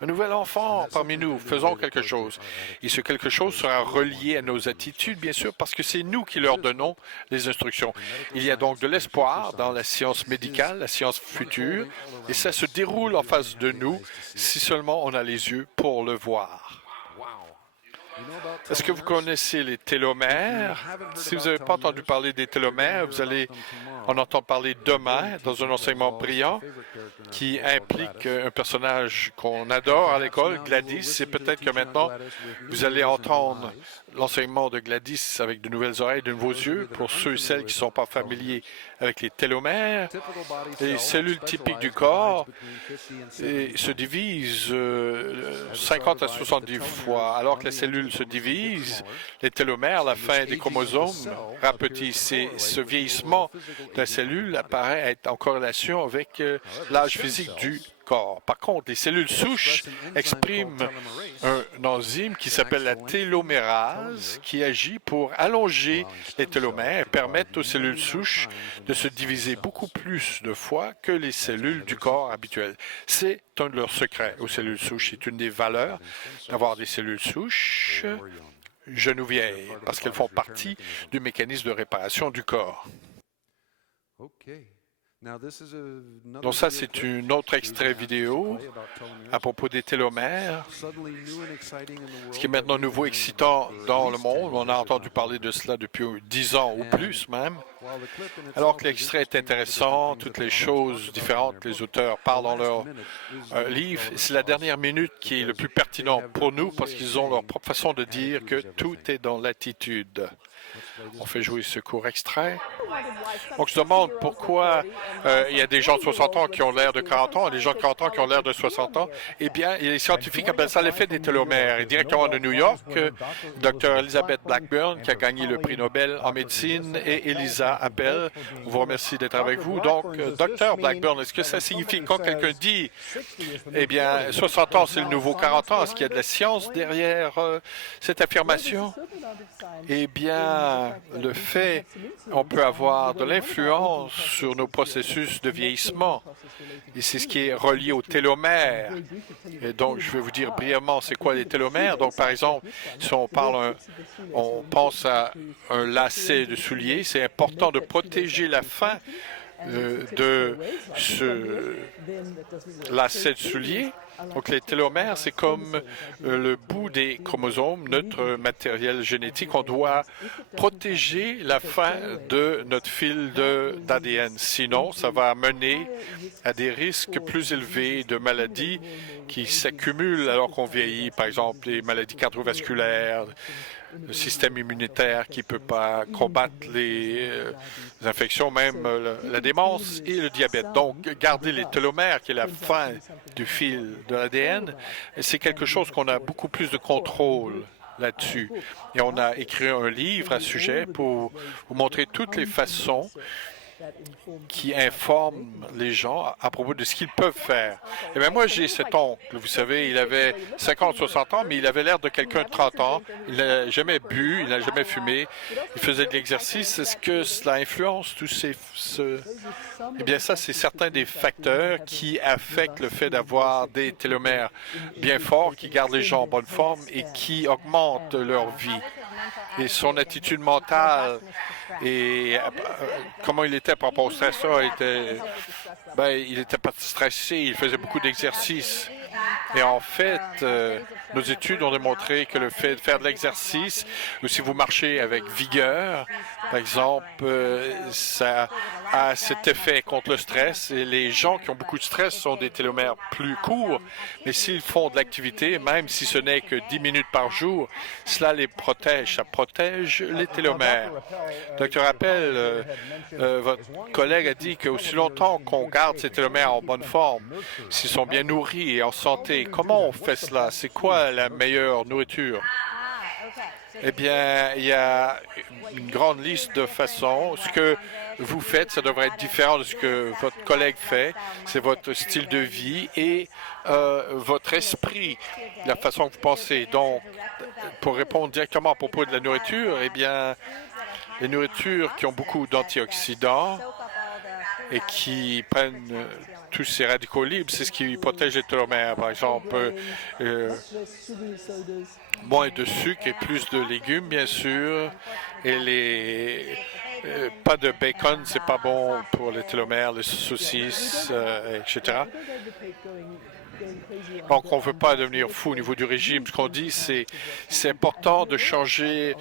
un nouvel enfant parmi nous, faisons quelque chose. » Et ce quelque chose sera relié à nos attitudes, bien sûr, parce que c'est nous qui leur donnons les instructions. Il y a donc de l'espoir dans la science médicale, la science future, et ça se déroule en face de nous si seulement on a les yeux pour le voir. Est-ce que vous connaissez les télomères? Si vous n'avez pas entendu parler des télomères, vous allez en entendre parler demain dans un enseignement brillant qui implique un personnage qu'on adore à l'école, Gladys, et peut-être que maintenant, vous allez entendre l'enseignement de Gladys avec de nouvelles oreilles, de nouveaux yeux, pour ceux et celles qui ne sont pas familiers avec les télomères. Les cellules typiques du corps se divisent 50 à 70 fois. Alors que les cellules se divisent, les télomères, la fin des chromosomes, rapetissent. Et ce vieillissement de la cellule apparaît être en corrélation avec l'âge physique du corps. Par contre, les cellules souches expriment un enzyme qui s'appelle la télomérase qui agit pour allonger les télomères et permettre aux cellules souches de se diviser beaucoup plus de fois que les cellules du corps habituelles. C'est un de leurs secrets aux cellules souches. C'est une des valeurs d'avoir des cellules souches genoux vieilles parce qu'elles font partie du mécanisme de réparation du corps. Donc ça, c'est un autre extrait vidéo à propos des télomères, ce qui est maintenant nouveau excitant dans le monde. On a entendu parler de cela depuis 10 ans ou plus même. Alors que l'extrait est intéressant, toutes les choses différentes que les auteurs parlent dans leur livre, c'est la dernière minute qui est le plus pertinent pour nous parce qu'ils ont leur propre façon de dire que tout est dans l'attitude. On fait jouer ce court extrait. Donc, je demande pourquoi il y a des gens de 60 ans qui ont l'air de 40 ans et des gens de 40 ans qui ont l'air de 60 ans. Eh bien, les scientifiques appellent ça l'effet des télomères. Et directement de New York, Dr. Elizabeth Blackburn, qui a gagné le prix Nobel en médecine, et Elisa Appel, on vous remercie d'être avec vous. Donc, Dr. Blackburn, est-ce que ça signifie quand quelqu'un dit, eh bien, 60 ans, c'est le nouveau 40 ans, est-ce qu'il y a de la science derrière cette affirmation? Eh bien, le fait, on peut avoir de l'influence sur nos processus de vieillissement. Et c'est ce qui est relié aux télomères. Et donc, je vais vous dire brièvement c'est quoi les télomères. Donc, par exemple, si on pense à un lacet de soulier, c'est important de protéger la fin de ce lacet de soulier. Donc, les télomères, c'est comme le bout des chromosomes, notre matériel génétique. On doit protéger la fin de notre fil d'ADN. Sinon, ça va mener à des risques plus élevés de maladies qui s'accumulent alors qu'on vieillit. Par exemple, les maladies cardiovasculaires, le système immunitaire qui ne peut pas combattre les infections, même la démence et le diabète. Donc, garder les télomères, qui est la fin du fil de l'ADN, c'est quelque chose qu'on a beaucoup plus de contrôle là-dessus. Et on a écrit un livre à ce sujet pour vous montrer toutes les façons qui informent les gens à propos de ce qu'ils peuvent faire. Eh bien, moi, j'ai cet oncle, vous savez, il avait 50, 60 ans, mais il avait l'air de quelqu'un de 30 ans. Il n'a jamais bu, il n'a jamais fumé, il faisait de l'exercice. Est-ce que cela influence tous ces... Eh bien, ça, c'est certains des facteurs qui affectent le fait d'avoir des télomères bien forts, qui gardent les gens en bonne forme et qui augmentent leur vie. Et son attitude mentale et comment il était par rapport au stress, il n'était pas stressé, il faisait beaucoup d'exercices. Et en fait, nos études ont démontré que le fait de faire de l'exercice, ou si vous marchez avec vigueur, par exemple, ça a cet effet contre le stress. Et les gens qui ont beaucoup de stress ont des télomères plus courts, mais s'ils font de l'activité, même si ce n'est que 10 minutes par jour, cela les protège, ça protège les télomères. Docteur Appel, votre collègue a dit qu'aussi longtemps qu'on garde ces télomères en bonne forme, s'ils sont bien nourris et en santé, comment on fait cela? C'est quoi la meilleure nourriture? Eh bien, il y a une grande liste de façons. Ce que vous faites, ça devrait être différent de ce que votre collègue fait. C'est votre style de vie et votre esprit, la façon que vous pensez. Donc, pour répondre directement à propos de la nourriture, eh bien, les nourritures qui ont beaucoup d'antioxydants et qui prennent tous ces radicaux libres, c'est ce qui protège les télomères. Par exemple, moins de sucre et plus de légumes, bien sûr. Et pas de bacon, c'est pas bon pour les télomères, les saucisses, etc. Donc, on ne veut pas devenir fou au niveau du régime. Ce qu'on dit, c'est important de changer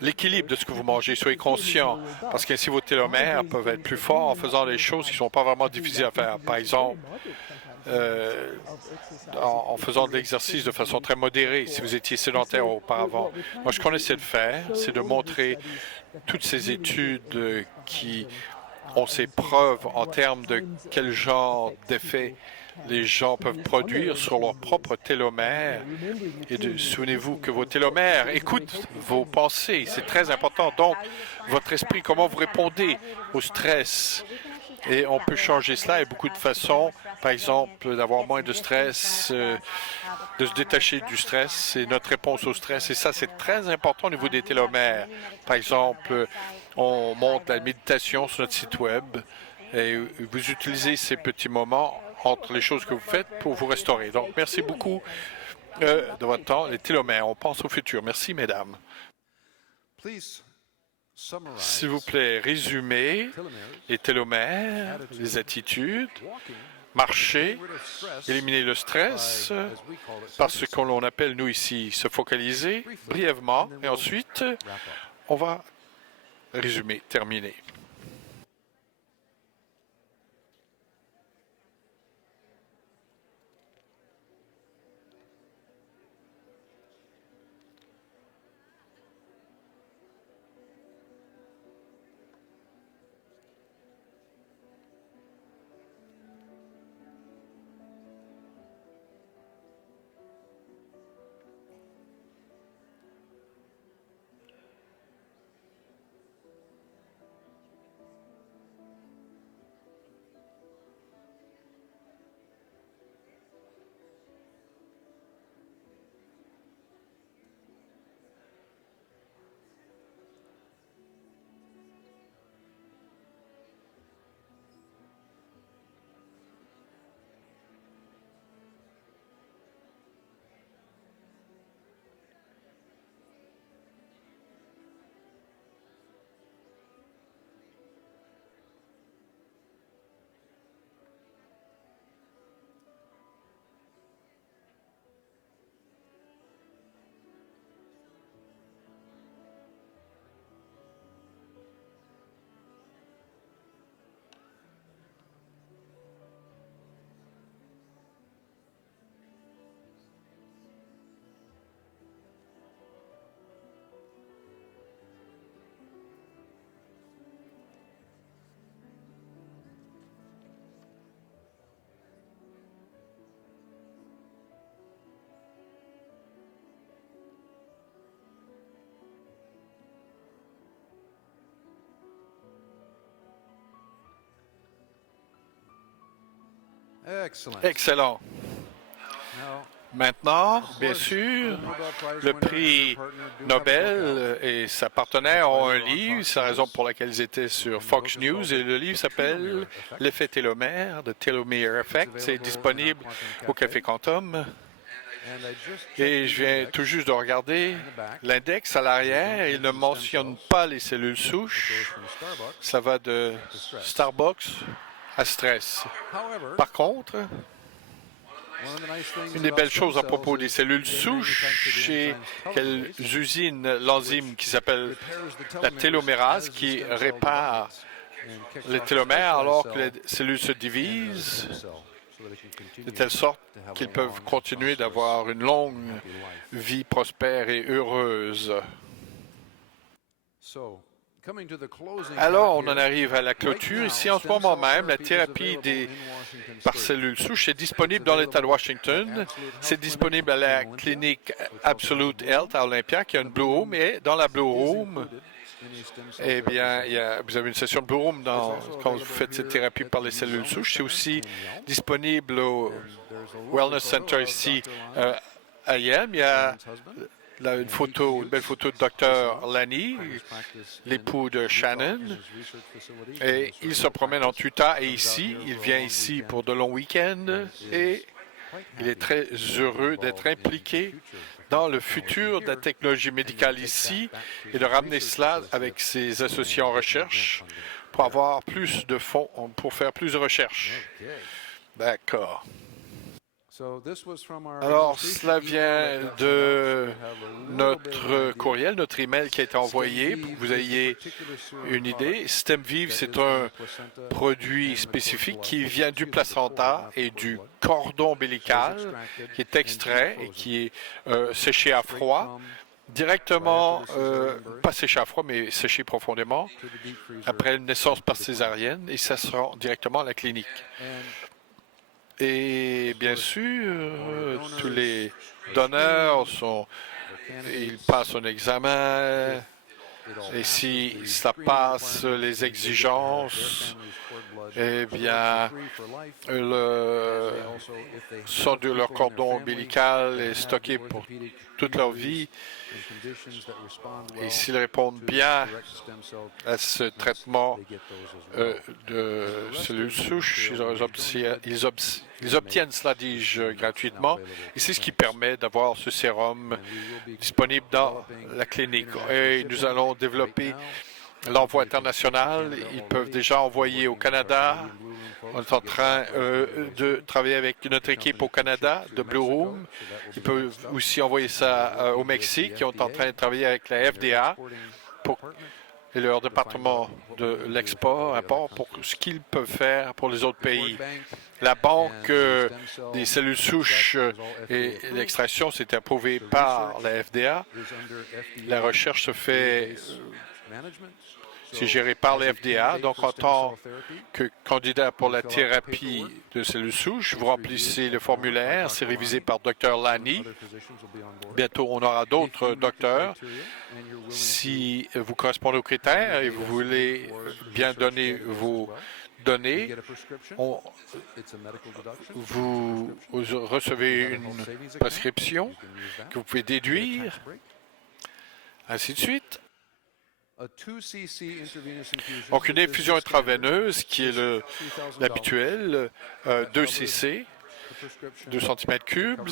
l'équilibre de ce que vous mangez. Soyez conscient, parce qu'ainsi vos télomères peuvent être plus forts en faisant des choses qui ne sont pas vraiment difficiles à faire. Par exemple, en faisant de l'exercice de façon très modérée, si vous étiez sédentaire auparavant. Moi, ce qu'on essaie de faire, c'est de montrer toutes ces études qui ont ces preuves en termes de quel genre d'effet les gens peuvent produire sur leurs propres télomères. Et souvenez-vous que vos télomères écoutent vos pensées. C'est très important. Donc, votre esprit, comment vous répondez au stress. Et on peut changer cela et beaucoup de façons. Par exemple, d'avoir moins de stress, de se détacher du stress. C'est notre réponse au stress. Et ça, c'est très important au niveau des télomères. Par exemple, on montre la méditation sur notre site Web et vous utilisez ces petits moments entre les choses que vous faites pour vous restaurer. Donc, merci beaucoup de votre temps. Les télomères, on pense au futur. Merci, mesdames. S'il vous plaît, résumez les télomères, les attitudes, marcher, éliminer le stress, par ce qu'on appelle, nous ici, se focaliser brièvement, et ensuite, on va résumer, terminer. Excellent. Maintenant, bien sûr, le prix Nobel et sa partenaire ont un livre, c'est la raison pour laquelle ils étaient sur Fox News, et le livre s'appelle « L'effet télomère », « The Telomere Effect ». C'est disponible au Café Quantum. Et je viens tout juste de regarder l'index à l'arrière. Il ne mentionne pas les cellules souches. Ça va de Starbucks à stress. Par contre, une des belles choses à propos des cellules souches, c'est qu'elles usinent l'enzyme qui s'appelle la télomérase, qui répare les télomères alors que les cellules se divisent, de telle sorte qu'ils peuvent continuer d'avoir une longue vie prospère et heureuse. Alors, on en arrive à la clôture. Ici, en ce moment même, la thérapie par cellules souches est disponible dans l'État de Washington. C'est disponible à la clinique Absolute Health à Olympia, qui a une Blue Room. Et dans la Blue Room, eh bien, vous avez une session de Blue Room quand vous faites cette thérapie par les cellules souches. C'est aussi disponible au Wellness Center ici à Yelm. Il y a là une belle photo de Dr. Lanny, l'époux de Shannon, et il se promène en Utah et ici. Il vient ici pour de longs week-ends et il est très heureux d'être impliqué dans le futur de la technologie médicale ici et de ramener cela avec ses associés en recherche pour avoir plus de fonds, pour faire plus de recherche. D'accord. Alors, cela vient de notre courriel, notre email qui a été envoyé pour que vous ayez une idée. StemVive, c'est un produit spécifique qui vient du placenta et du cordon ombilical qui est extrait et qui est séché à froid, directement, pas séché à froid, mais séché profondément, après une naissance par césarienne, et ça se rend directement à la clinique. Et bien sûr, tous les donneurs ils passent un examen et si ça passe les exigences, eh bien, le sang de leur cordon ombilical est stocké pour toute leur vie. Et s'ils répondent bien à ce traitement de cellules souches, ils obtiennent cela, dis-je, gratuitement. Et c'est ce qui permet d'avoir ce sérum disponible dans la clinique. Et nous allons développer l'envoi international. Ils peuvent déjà envoyer au Canada. On est en train de travailler avec notre équipe au Canada, de Blue Room. Ils peuvent aussi envoyer ça au Mexique. Ils sont en train de travailler avec la FDA et leur département de l'export, import, pour ce qu'ils peuvent faire pour les autres pays. La banque des cellules souches et l'extraction, c'est approuvé par la FDA. La recherche se fait, c'est géré par la FDA. Donc, en tant que candidat pour la thérapie de cellules souches, vous remplissez le formulaire, c'est révisé par Dr. Lanny. Bientôt, on aura d'autres docteurs. Si vous correspondez aux critères et vous voulez bien donner vos données, vous recevez une prescription que vous pouvez déduire, ainsi de suite. Donc, une infusion intraveineuse qui est l'habituel, 2 cc, 2 cm3,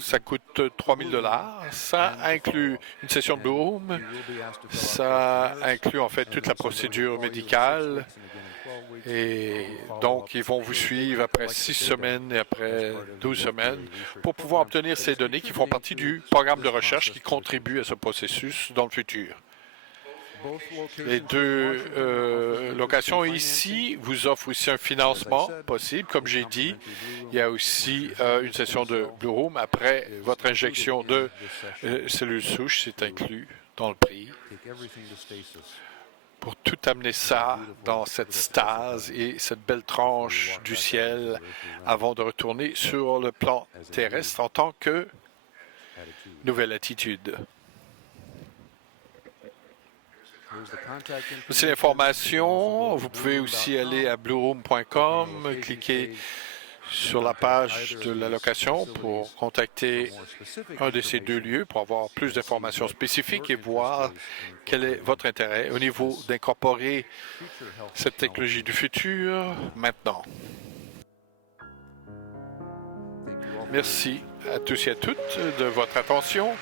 ça coûte 3 000 $. Ça inclut une session de Blue Room, ça inclut en fait toute la procédure médicale. Et donc, ils vont vous suivre après 6 semaines et après 12 semaines pour pouvoir obtenir ces données qui font partie du programme de recherche qui contribue à ce processus dans le futur. Les deux locations ici vous offrent aussi un financement possible. Comme j'ai dit, il y a aussi une session de Blue Room après votre injection de cellules souches, c'est inclus dans le prix. Pour tout amener ça dans cette stase et cette belle tranche du ciel avant de retourner sur le plan terrestre en tant que nouvelle attitude. C'est l'information. Vous pouvez aussi aller à blueroom.com, cliquer sur la page de la location pour contacter un de ces deux lieux pour avoir plus d'informations spécifiques et voir quel est votre intérêt au niveau d'incorporer cette technologie du futur maintenant. Merci à tous et à toutes de votre attention.